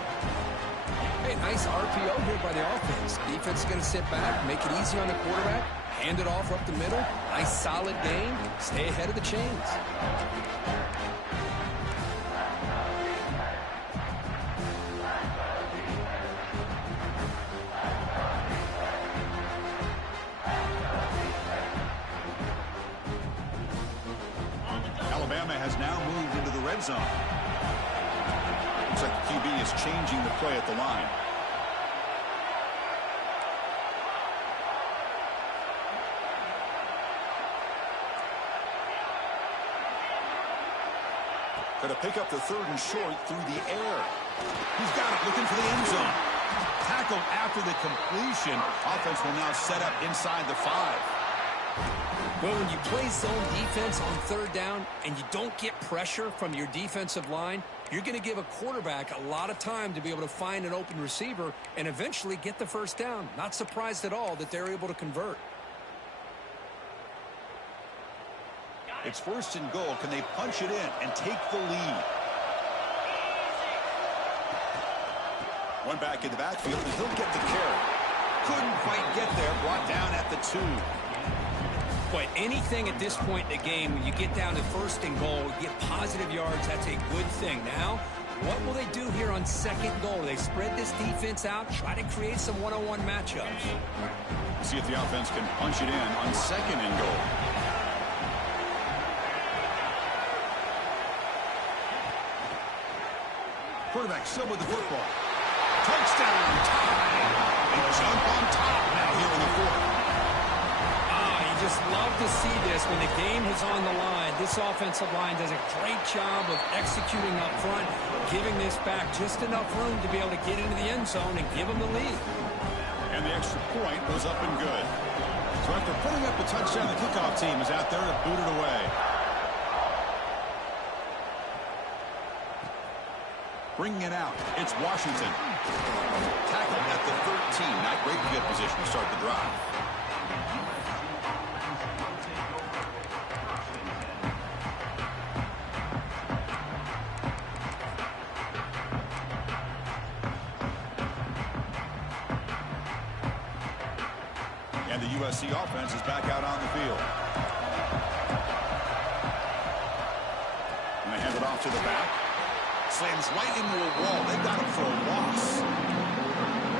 Hey, nice RPO here by the offense. Defense is going to sit back, make it easy on the quarterback, hand it off up the middle. Nice solid gain. Stay ahead of the chains. Alabama has now moved into the red zone. Looks like the QB is changing the play at the line. Going to pick up the 3rd and short through the air. He's got it, looking for the end zone. Tackled after the completion. Offense will now set up inside the 5. Well, when you play zone defense on 3rd down and you don't get pressure from your defensive line, you're going to give a quarterback a lot of time to be able to find an open receiver and eventually get the 1st down. Not surprised at all that they're able to convert. It's 1st and goal. Can they punch it in and take the lead? One back in the backfield, and he'll get the carry. Couldn't quite get there. Brought down at the 2. But anything at this point in the game, when you get down to 1st and goal, get positive yards, that's a good thing. Now, what will they do here on 2nd goal? They spread this defense out, try to create some one-on-one matchups. See if the offense can punch it in on 2nd and goal. Quarterback still with the football. Touchdown, tie. They jump on top now here in the fourth. You just love to see this when the game is on the line. This offensive line does a great job of executing up front, giving this back just enough room to be able to get into the end zone and give them the lead. And the extra point was up and good. So after putting up the touchdown, the kickoff team is out there to boot it away. Bringing it out, it's Washington. Tackled at the 13. Not great field position to start the drive. And the USC offense is back out on the field. And they hand it off to the back. Slams right into a wall. They got him for a loss.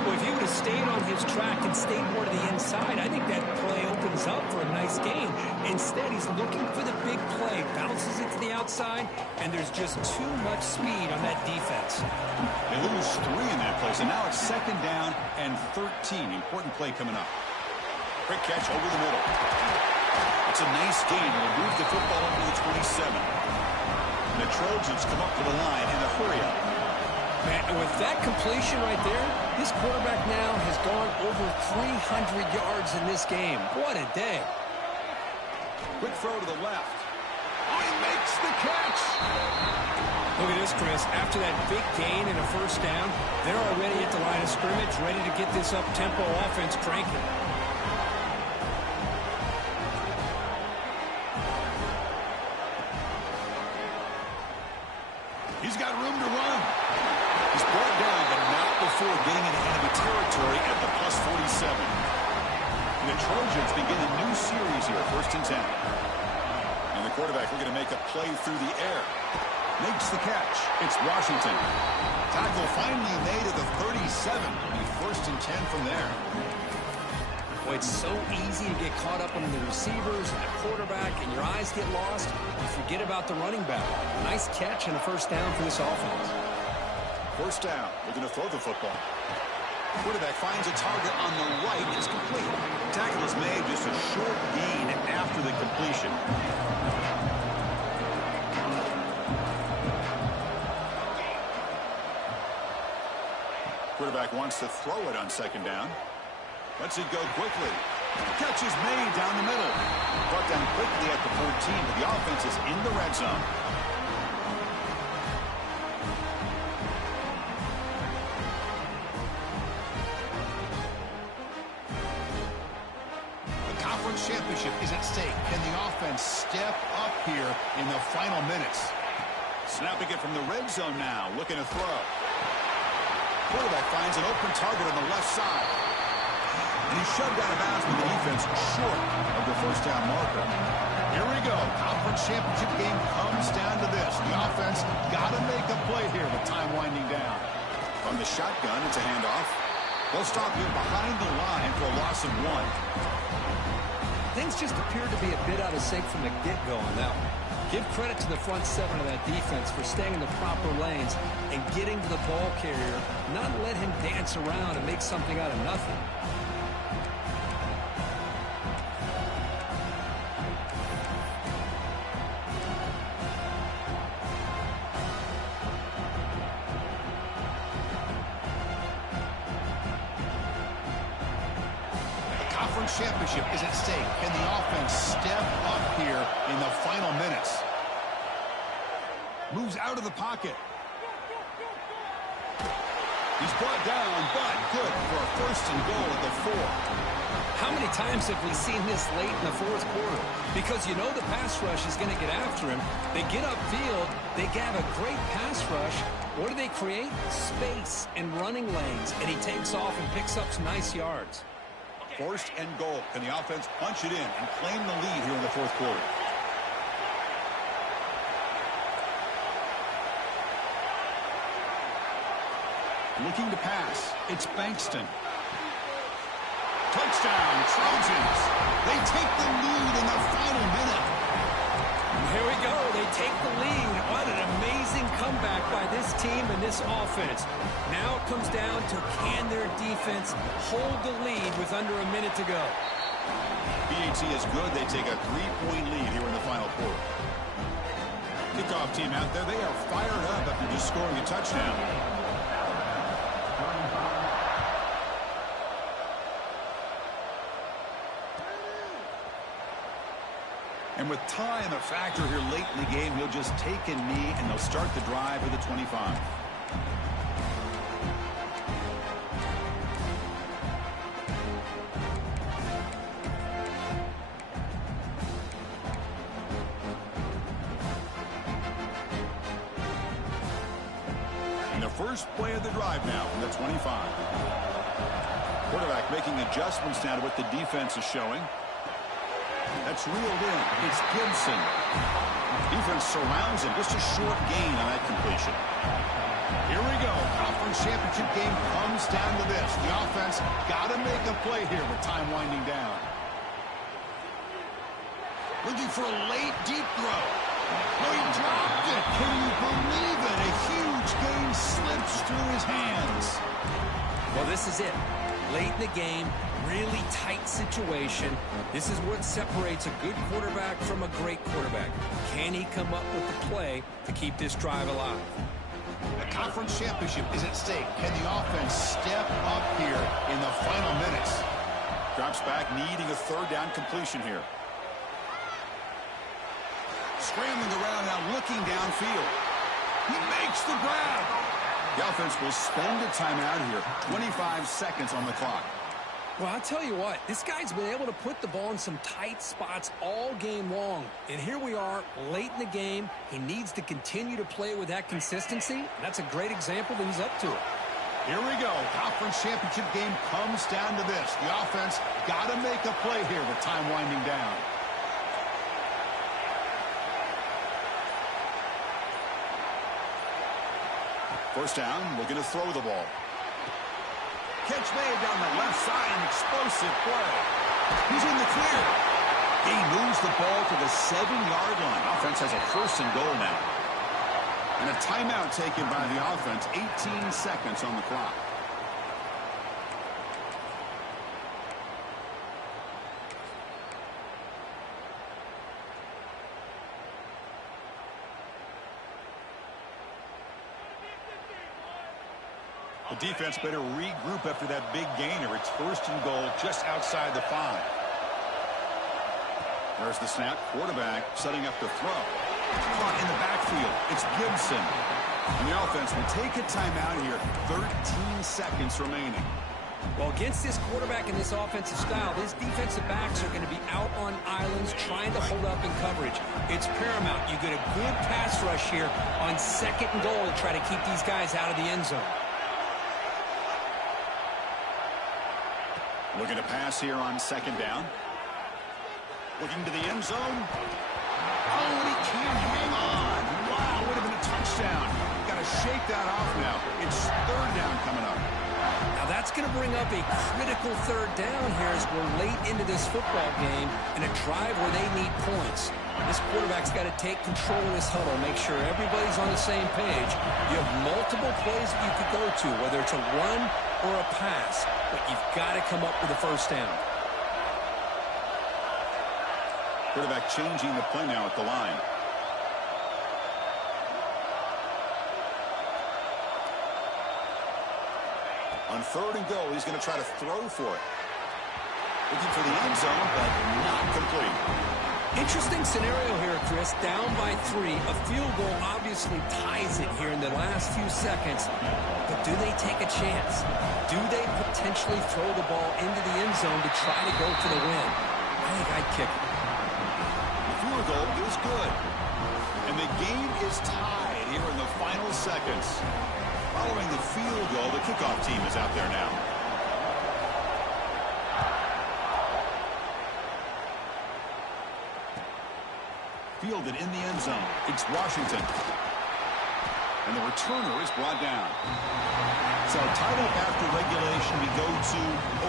Well, if he would have stayed on his track and stayed more to the inside, I think that play opens up for a nice game. Instead, he's looking for the big play. Bounces it to the outside, and there's just too much speed on that defense. They lose 3 in that place, and now it's 2nd down and 13. Important play coming up. Quick catch over the middle. It's a nice gain. We'll move the football up to the 27. And the Trojans come up to the line in a hurry-up. Man, with that completion right there, this quarterback now has gone over 300 yards in this game. What a day. Quick throw to the left. Oh, he makes the catch. Look at this, Chris. After that big gain and a 1st down, they're already at the line of scrimmage, ready to get this up-tempo offense cranking. He's got room to run. He's brought down, but not before getting into enemy territory at the plus 47. And the Trojans begin a new series here, 1st and 10. And the quarterback looking to make a play through the air. Makes the catch. It's Washington. Tackle finally made at the 37. It'll be 1st and 10 from there. Boy, it's so easy to get caught up on the receivers and the quarterback, and your eyes get lost. You forget about the running back. Nice catch and a 1st down for this offense. 1st down. Looking to throw the football. Quarterback finds a target on the right. It's complete. Tackle is made, just a short gain after the completion. Quarterback wants to throw it on 2nd down. Lets it go quickly. Catch is made down the middle. Brought down quickly at the 14, but the offense is in the red zone. The conference championship is at stake. Can the offense step up here in the final minutes? Snapping it from the red zone now. Looking to throw. Quarterback finds an open target on the left side. And he's shoved out of bounds with the defense short of the 1st down marker. Here we go. Conference championship game comes down to this. The offense got to make a play here with time winding down. From the shotgun, it's a handoff. They'll stop him behind the line for a loss of 1. Things just appeared to be a bit out of sync from the get-go on that one. Give credit to the front 7 of that defense for staying in the proper lanes and getting to the ball carrier, not let him dance around and make something out of nothing. Championship is at stake. Can the offense step up here in the final minutes? Moves out of the pocket. He's brought down, but good for a 1st and goal at the 4. How many times have we seen this late in the 4th quarter? Because you know the pass rush is going to get after him. They get upfield. They have a great pass rush. What do they create? Space and running lanes. And he takes off and picks up some nice yards. 1st and goal. Can the offense punch it in and claim the lead here in the 4th quarter? Looking to pass. It's Bankston. Touchdown, Trojans. They take the lead in the final minute. Here we go. They take the lead. What an amazing comeback by this team and this offense. Now it comes down to can their defense hold the lead with under a minute to go. BAT is good. They take a 3-point lead here in the final quarter. Kickoff team out there. They are fired up after just scoring a touchdown. And with time a factor here late in the game, he'll just take a knee and they'll start the drive at the 25. And the first play of the drive now from the 25. Quarterback making adjustments now to what the defense is showing. That's reeled in. It's Gibson. Defense surrounds him. Just a short gain on that completion. Here we go. Conference championship game comes down to this. The offense got to make a play here with time winding down. Looking for a late deep throw. Oh, he dropped it. Can you believe it? A huge gain slips through his hands. Well, this is it. Late in the game, really tight situation. This is what separates a good quarterback from a great quarterback. Can he come up with the play to keep this drive alive? The conference championship is at stake. Can the offense step up here in the final minutes? Drops back, needing a third down completion here. Scrambling around now, looking downfield. He makes the grab. The offense will spend a timeout here. 25 seconds on the clock. Well, I'll tell you what, this guy's been able to put the ball in some tight spots all game long. And here we are, late in the game. He needs to continue to play with that consistency. That's a great example that he's up to it. Here we go. Conference championship game comes down to this. The offense got to make a play here with time winding down. First down, looking to throw the ball. Catch made down the left side, an explosive play. He's in the clear. He moves the ball to the 7-yard line. Offense has a first and goal now. And a timeout taken by the offense. 18 seconds on the clock. The defense better regroup after that big gainer. It's first and goal just outside the 5. There's the snap. Quarterback setting up the throw. Caught in the backfield. It's Gibson. And the offense will take a timeout here. 13 seconds remaining. Well, against this quarterback and this offensive style, these defensive backs are going to be out on islands trying to hold up in coverage. It's paramount. You get a good pass rush here on second and goal to try to keep these guys out of the end zone. Looking to pass here on second down. Looking to the end zone. Oh, and he can't hang on. Wow, would have been a touchdown. Got to shake that off now. It's third down coming up. Now that's going to bring up a critical third down here as we're late into this football game in a drive where they need points. This quarterback's got to take control of this huddle, make sure everybody's on the same page. You have multiple plays that you could go to, whether it's a run or a pass, but you've got to come up with a first down. Quarterback changing the play now at the line. On third and goal, he's going to try to throw for it. Looking for the end zone, but not complete. Interesting scenario here, Chris. Down by 3. A field goal obviously ties it here in the last few seconds. But do they take a chance? Do they potentially throw the ball into the end zone to try to go for the win? I think I'd kick it. The field goal is good. And the game is tied here in the final seconds. Following the field goal, the kickoff team is out there now. Fielded in the end zone. It's Washington. And the returner is brought down. So tied up after regulation, we go to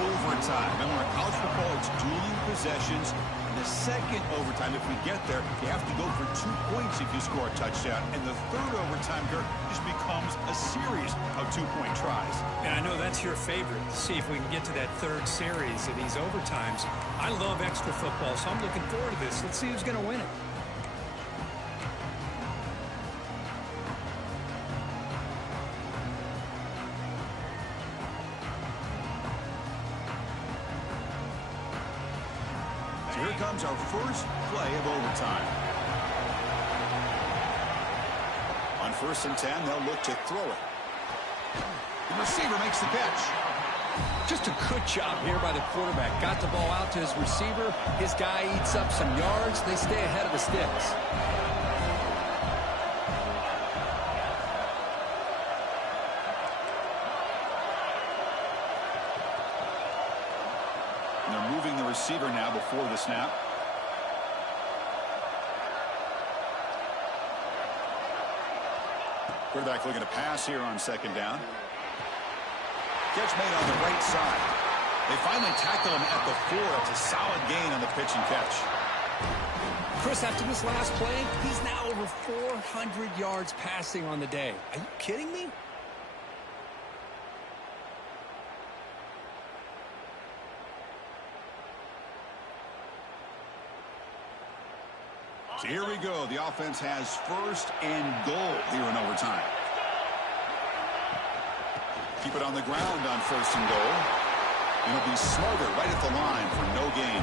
overtime. Remember, in college football, it's dueling possessions. the second overtime, if we get there, you have to go for 2 points if you score a touchdown. And the third overtime, Dirk, just becomes a series of 2-point tries. And I know that's your favorite, to see if we can get to that third series of these overtimes. I love extra football, so I'm looking forward to this. Let's see who's going to win it. So here comes our first play of overtime. On 1st and 10, they'll look to throw it. The receiver makes the catch. Just a good job here by the quarterback. Got the ball out to his receiver. His guy eats up some yards. They stay ahead of the sticks. And they're moving the receiver now before the snap. Quarterback looking to pass here on 2nd down. Catch made on the right side. They finally tackle him at the 4. It's a solid gain on the pitch and catch. Chris, after this last play, he's now over 400 yards passing on the day. Are you kidding me? So here we go. The offense has 1st and goal here in overtime. Keep it on the ground on 1st and goal. He'll be smothered right at the line for no gain.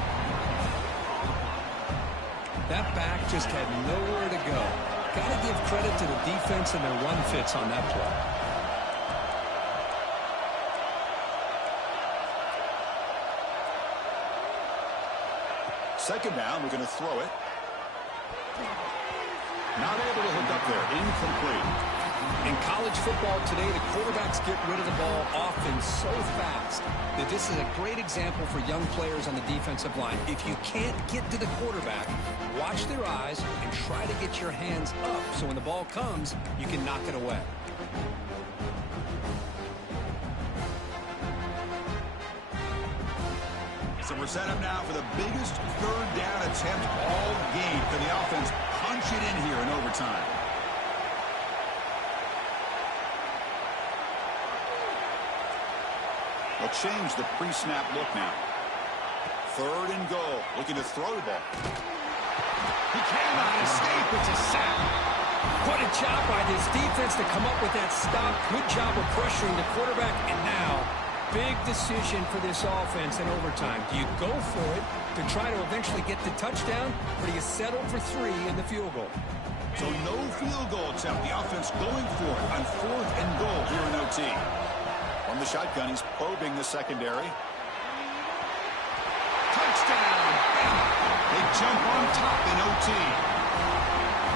That back just had nowhere to go. Got to give credit to the defense and their run fits on that play. Second down, we're going to throw it. Not able to hook up there. Incomplete. In college football today, the quarterbacks get rid of the ball often so fast that this is a great example for young players on the defensive line. If you can't get to the quarterback, watch their eyes and try to get your hands up so when the ball comes, you can knock it away. So we're set up now for the biggest 3rd down attempt all game. Can the offense punch it in here in overtime? They'll change the pre-snap look now. 3rd and goal. Looking to throw the ball. He cannot escape. It's a sack. What a job by this defense to come up with that stop. Good job of pressuring the quarterback. And now, big decision for this offense in overtime. Do you go for it to try to eventually get the touchdown, or do you settle for 3 in the field goal? So no field goal attempt. The offense going for it on 4th and goal here in OT. From the shotgun, he's probing the secondary. Touchdown! They jump on top in OT.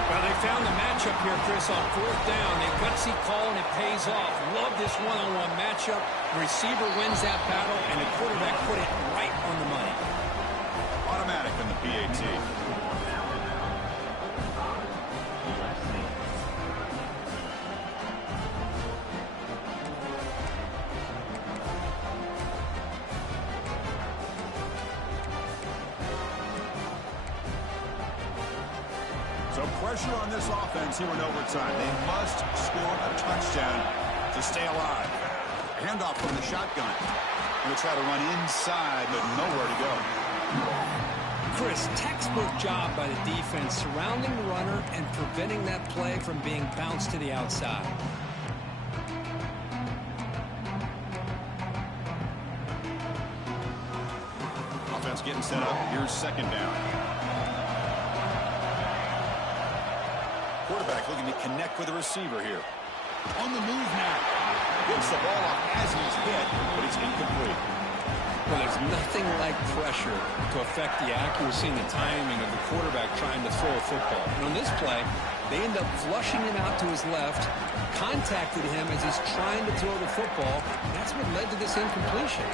Well, they found the matchup here, Chris, on 4th down. A gutsy call, and it pays off. Love this one-on-one matchup. The receiver wins that battle, and the quarterback put it right on the money. Automatic on the PAT. So pressure on this offense here in overtime. They must score a touchdown to stay alive. Handoff from the shotgun. Going to try to run inside, but nowhere to go. Chris, textbook job by the defense surrounding the runner and preventing that play from being bounced to the outside. Offense getting set up. Here's 2nd down. Quarterback looking to connect with the receiver here. On the move now. Gets the ball off as he's hit, but it's incomplete. Well, there's nothing like pressure to affect the accuracy and the timing of the quarterback trying to throw a football. And on this play, they end up flushing him out to his left, contacted him as he's trying to throw the football. That's what led to this incompletion.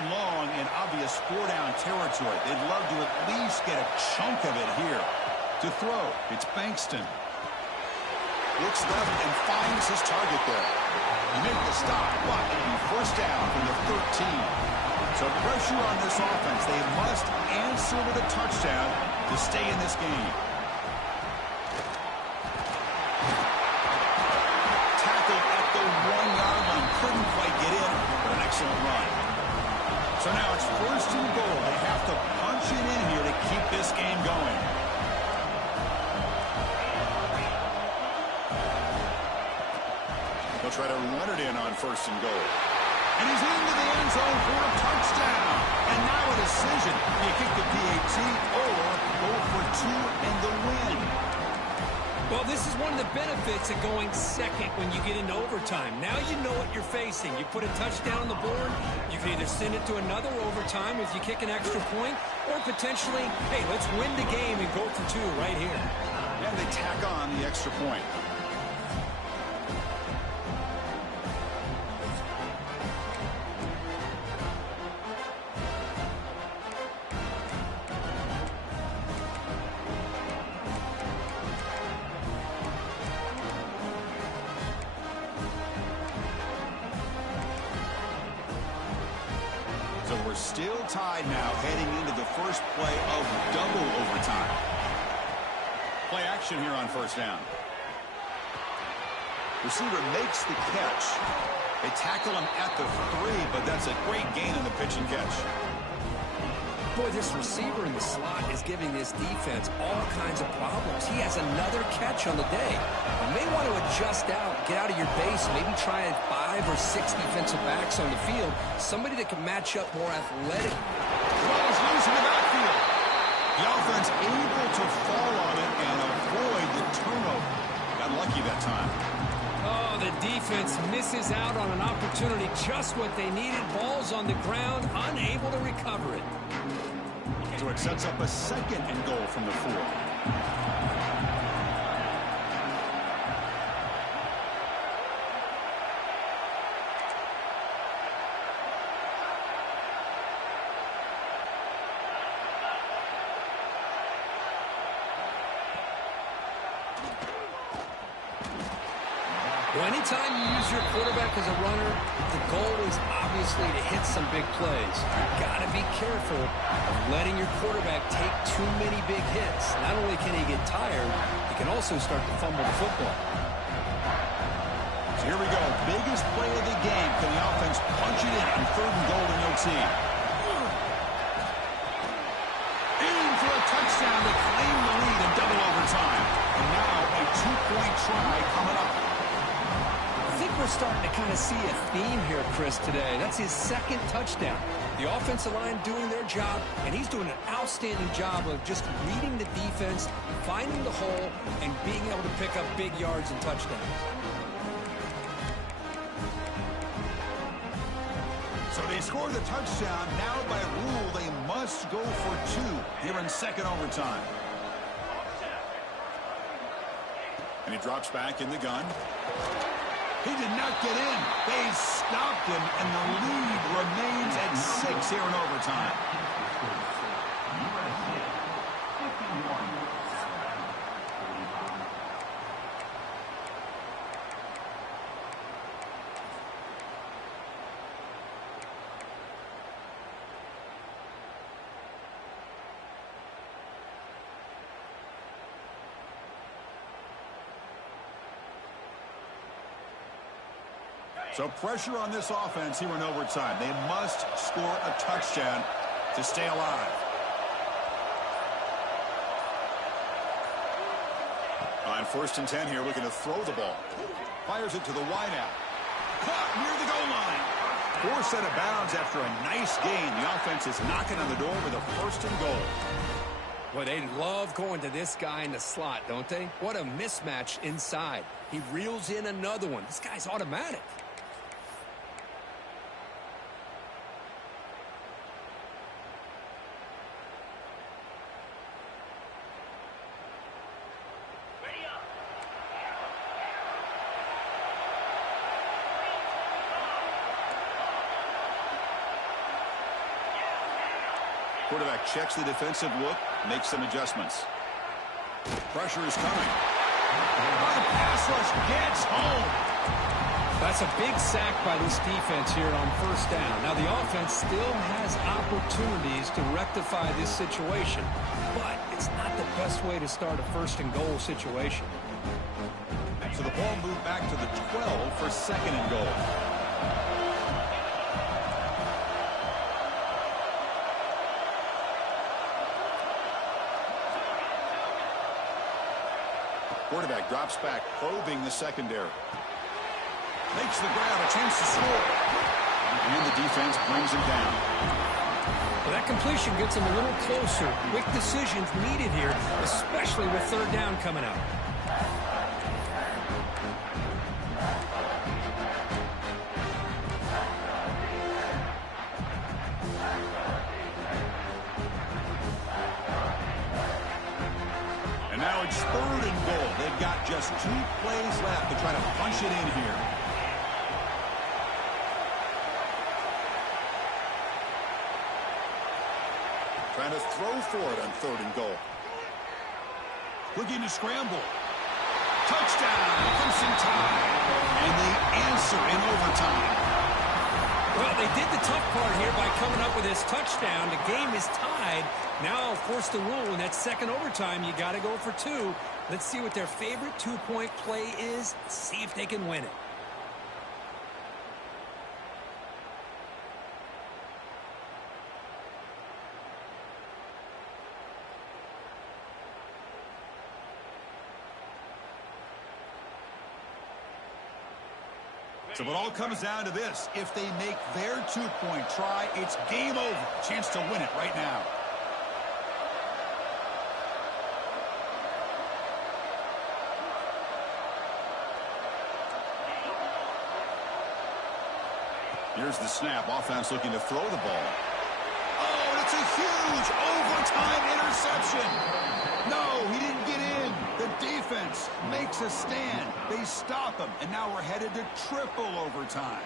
and long in obvious four-down territory. They'd love to at least get a chunk of it here. To throw, it's Bankston. Looks left and finds his target there. You make the stop, but it'll be first down from the 13. So pressure on this offense. They must answer with a touchdown to stay in this game. Tackled at the 1-yard line. Couldn't quite get in, but an excellent run. So now it's first and goal. They have to punch it in here to keep this game going. They'll try to run it in on first and goal. And he's into the end zone for a touchdown. And now a decision. You kick the PAT or go for two and the win. Well, this is one of the benefits of going second when you get into overtime. Now you know what you're facing. You put a touchdown on the board, you can either send it to another overtime if you kick an extra point, or potentially, hey, let's win the game and go for two right here. And they tack on the extra point. So we're still tied now heading into the first play of double overtime. Play action here on first down. Receiver makes the catch. They tackle him at the 3, but that's a great gain in the pitch and catch. Boy, this receiver in the slot is giving this defense all kinds of problems. He has another catch on the day. You may want to adjust out, get out of your base, maybe try 5 or 6 defensive backs on the field, somebody that can match up more athletic. Ball is loose in the backfield. The offense able to fall on it and avoid the turnover. Got lucky that time. Oh, the defense misses out on an opportunity, just what they needed. Ball's on the ground, unable to recover it. So it sets up a second and goal from the 4. Well, anytime you use your quarterback as a runner, the goal is obviously to hit some big plays. You've got to be careful of letting your quarterback take too many big hits. Not only can he get tired, he can also start to fumble the football. So here we go. Biggest play of the game. Can the offense punch it in on third and goal in OT? In for a touchdown to claim the lead in double overtime. And now a 2-point try coming up. I think we're starting to kind of see a theme here, Chris, today. That's his second touchdown. The offensive line doing their job, and he's doing an outstanding job of just reading the defense, finding the hole, and being able to pick up big yards and touchdowns. So they score the touchdown. Now by rule, they must go for 2 here in second overtime. And he drops back in the gun. He did not get in. They stopped him, and the lead remains at 6 here in overtime. So pressure on this offense here in overtime. They must score a touchdown to stay alive. On first and 10 here, looking to throw the ball. Fires it to the wideout. Caught near the goal line. Forced out of bounds after a nice gain. The offense is knocking on the door with a first and goal. Boy, they love going to this guy in the slot, don't they? What a mismatch inside. He reels in another one. This guy's automatic. quarterback checks the defensive look, makes some adjustments. Pressure is coming. The pass rush gets home. That's a big sack by this defense here on first down. Now, the offense still has opportunities to rectify this situation, but it's not the best way to start a first-and-goal situation. So the ball moved back to the 12 for second and goal. Quarterback drops back, probing the secondary. Makes the grab, a chance to score. And the defense brings him down. Well, that completion gets him a little closer. Quick decisions needed here, especially with third down coming up. And now it's third and goal. They've got just 2 plays left to try to punch it in here. Trying to throw for it on third and goal. Looking to scramble. Touchdown, Crimson Tide. And the answer in overtime. Well, they did the tough part here by coming up with this touchdown. The game is tied. Now, force the rule in that second overtime, you got to go for 2. Let's see what their favorite 2-point play is. See if they can win it. So it all comes down to this. If they make their 2-point try, it's game over. Chance to win it right now. Here's the snap. Offense looking to throw the ball. Oh, it's a huge overtime interception. No, he didn't get in. The defense makes a stand. They stop him, and now we're headed to triple overtime.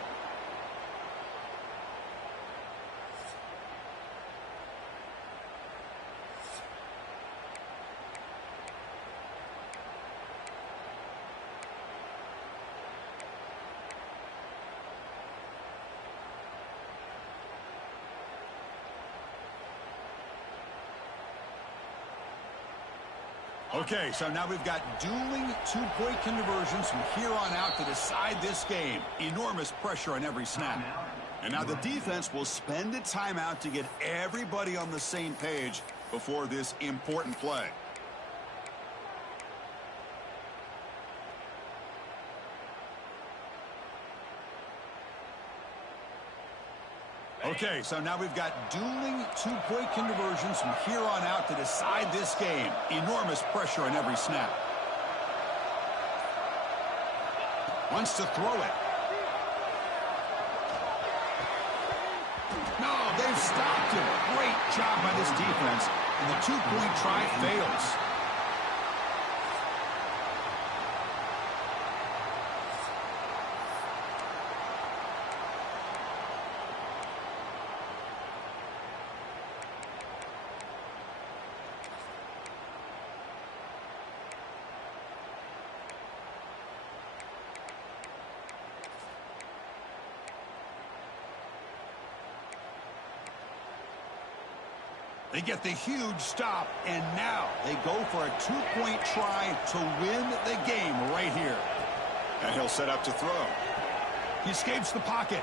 Okay, so now we've got dueling 2-point conversions from here on out to decide this game. Enormous pressure on every snap. And now the defense will spend a timeout to get everybody on the same page before this important play. Okay, so now we've got dueling 2-point conversions from here on out to decide this game. Enormous pressure on every snap. Wants to throw it. No, they've stopped him. Great job by this defense. And the 2-point try fails. They get the huge stop, and now they go for a 2-point try to win the game right here. And he'll set up to throw. He escapes the pocket.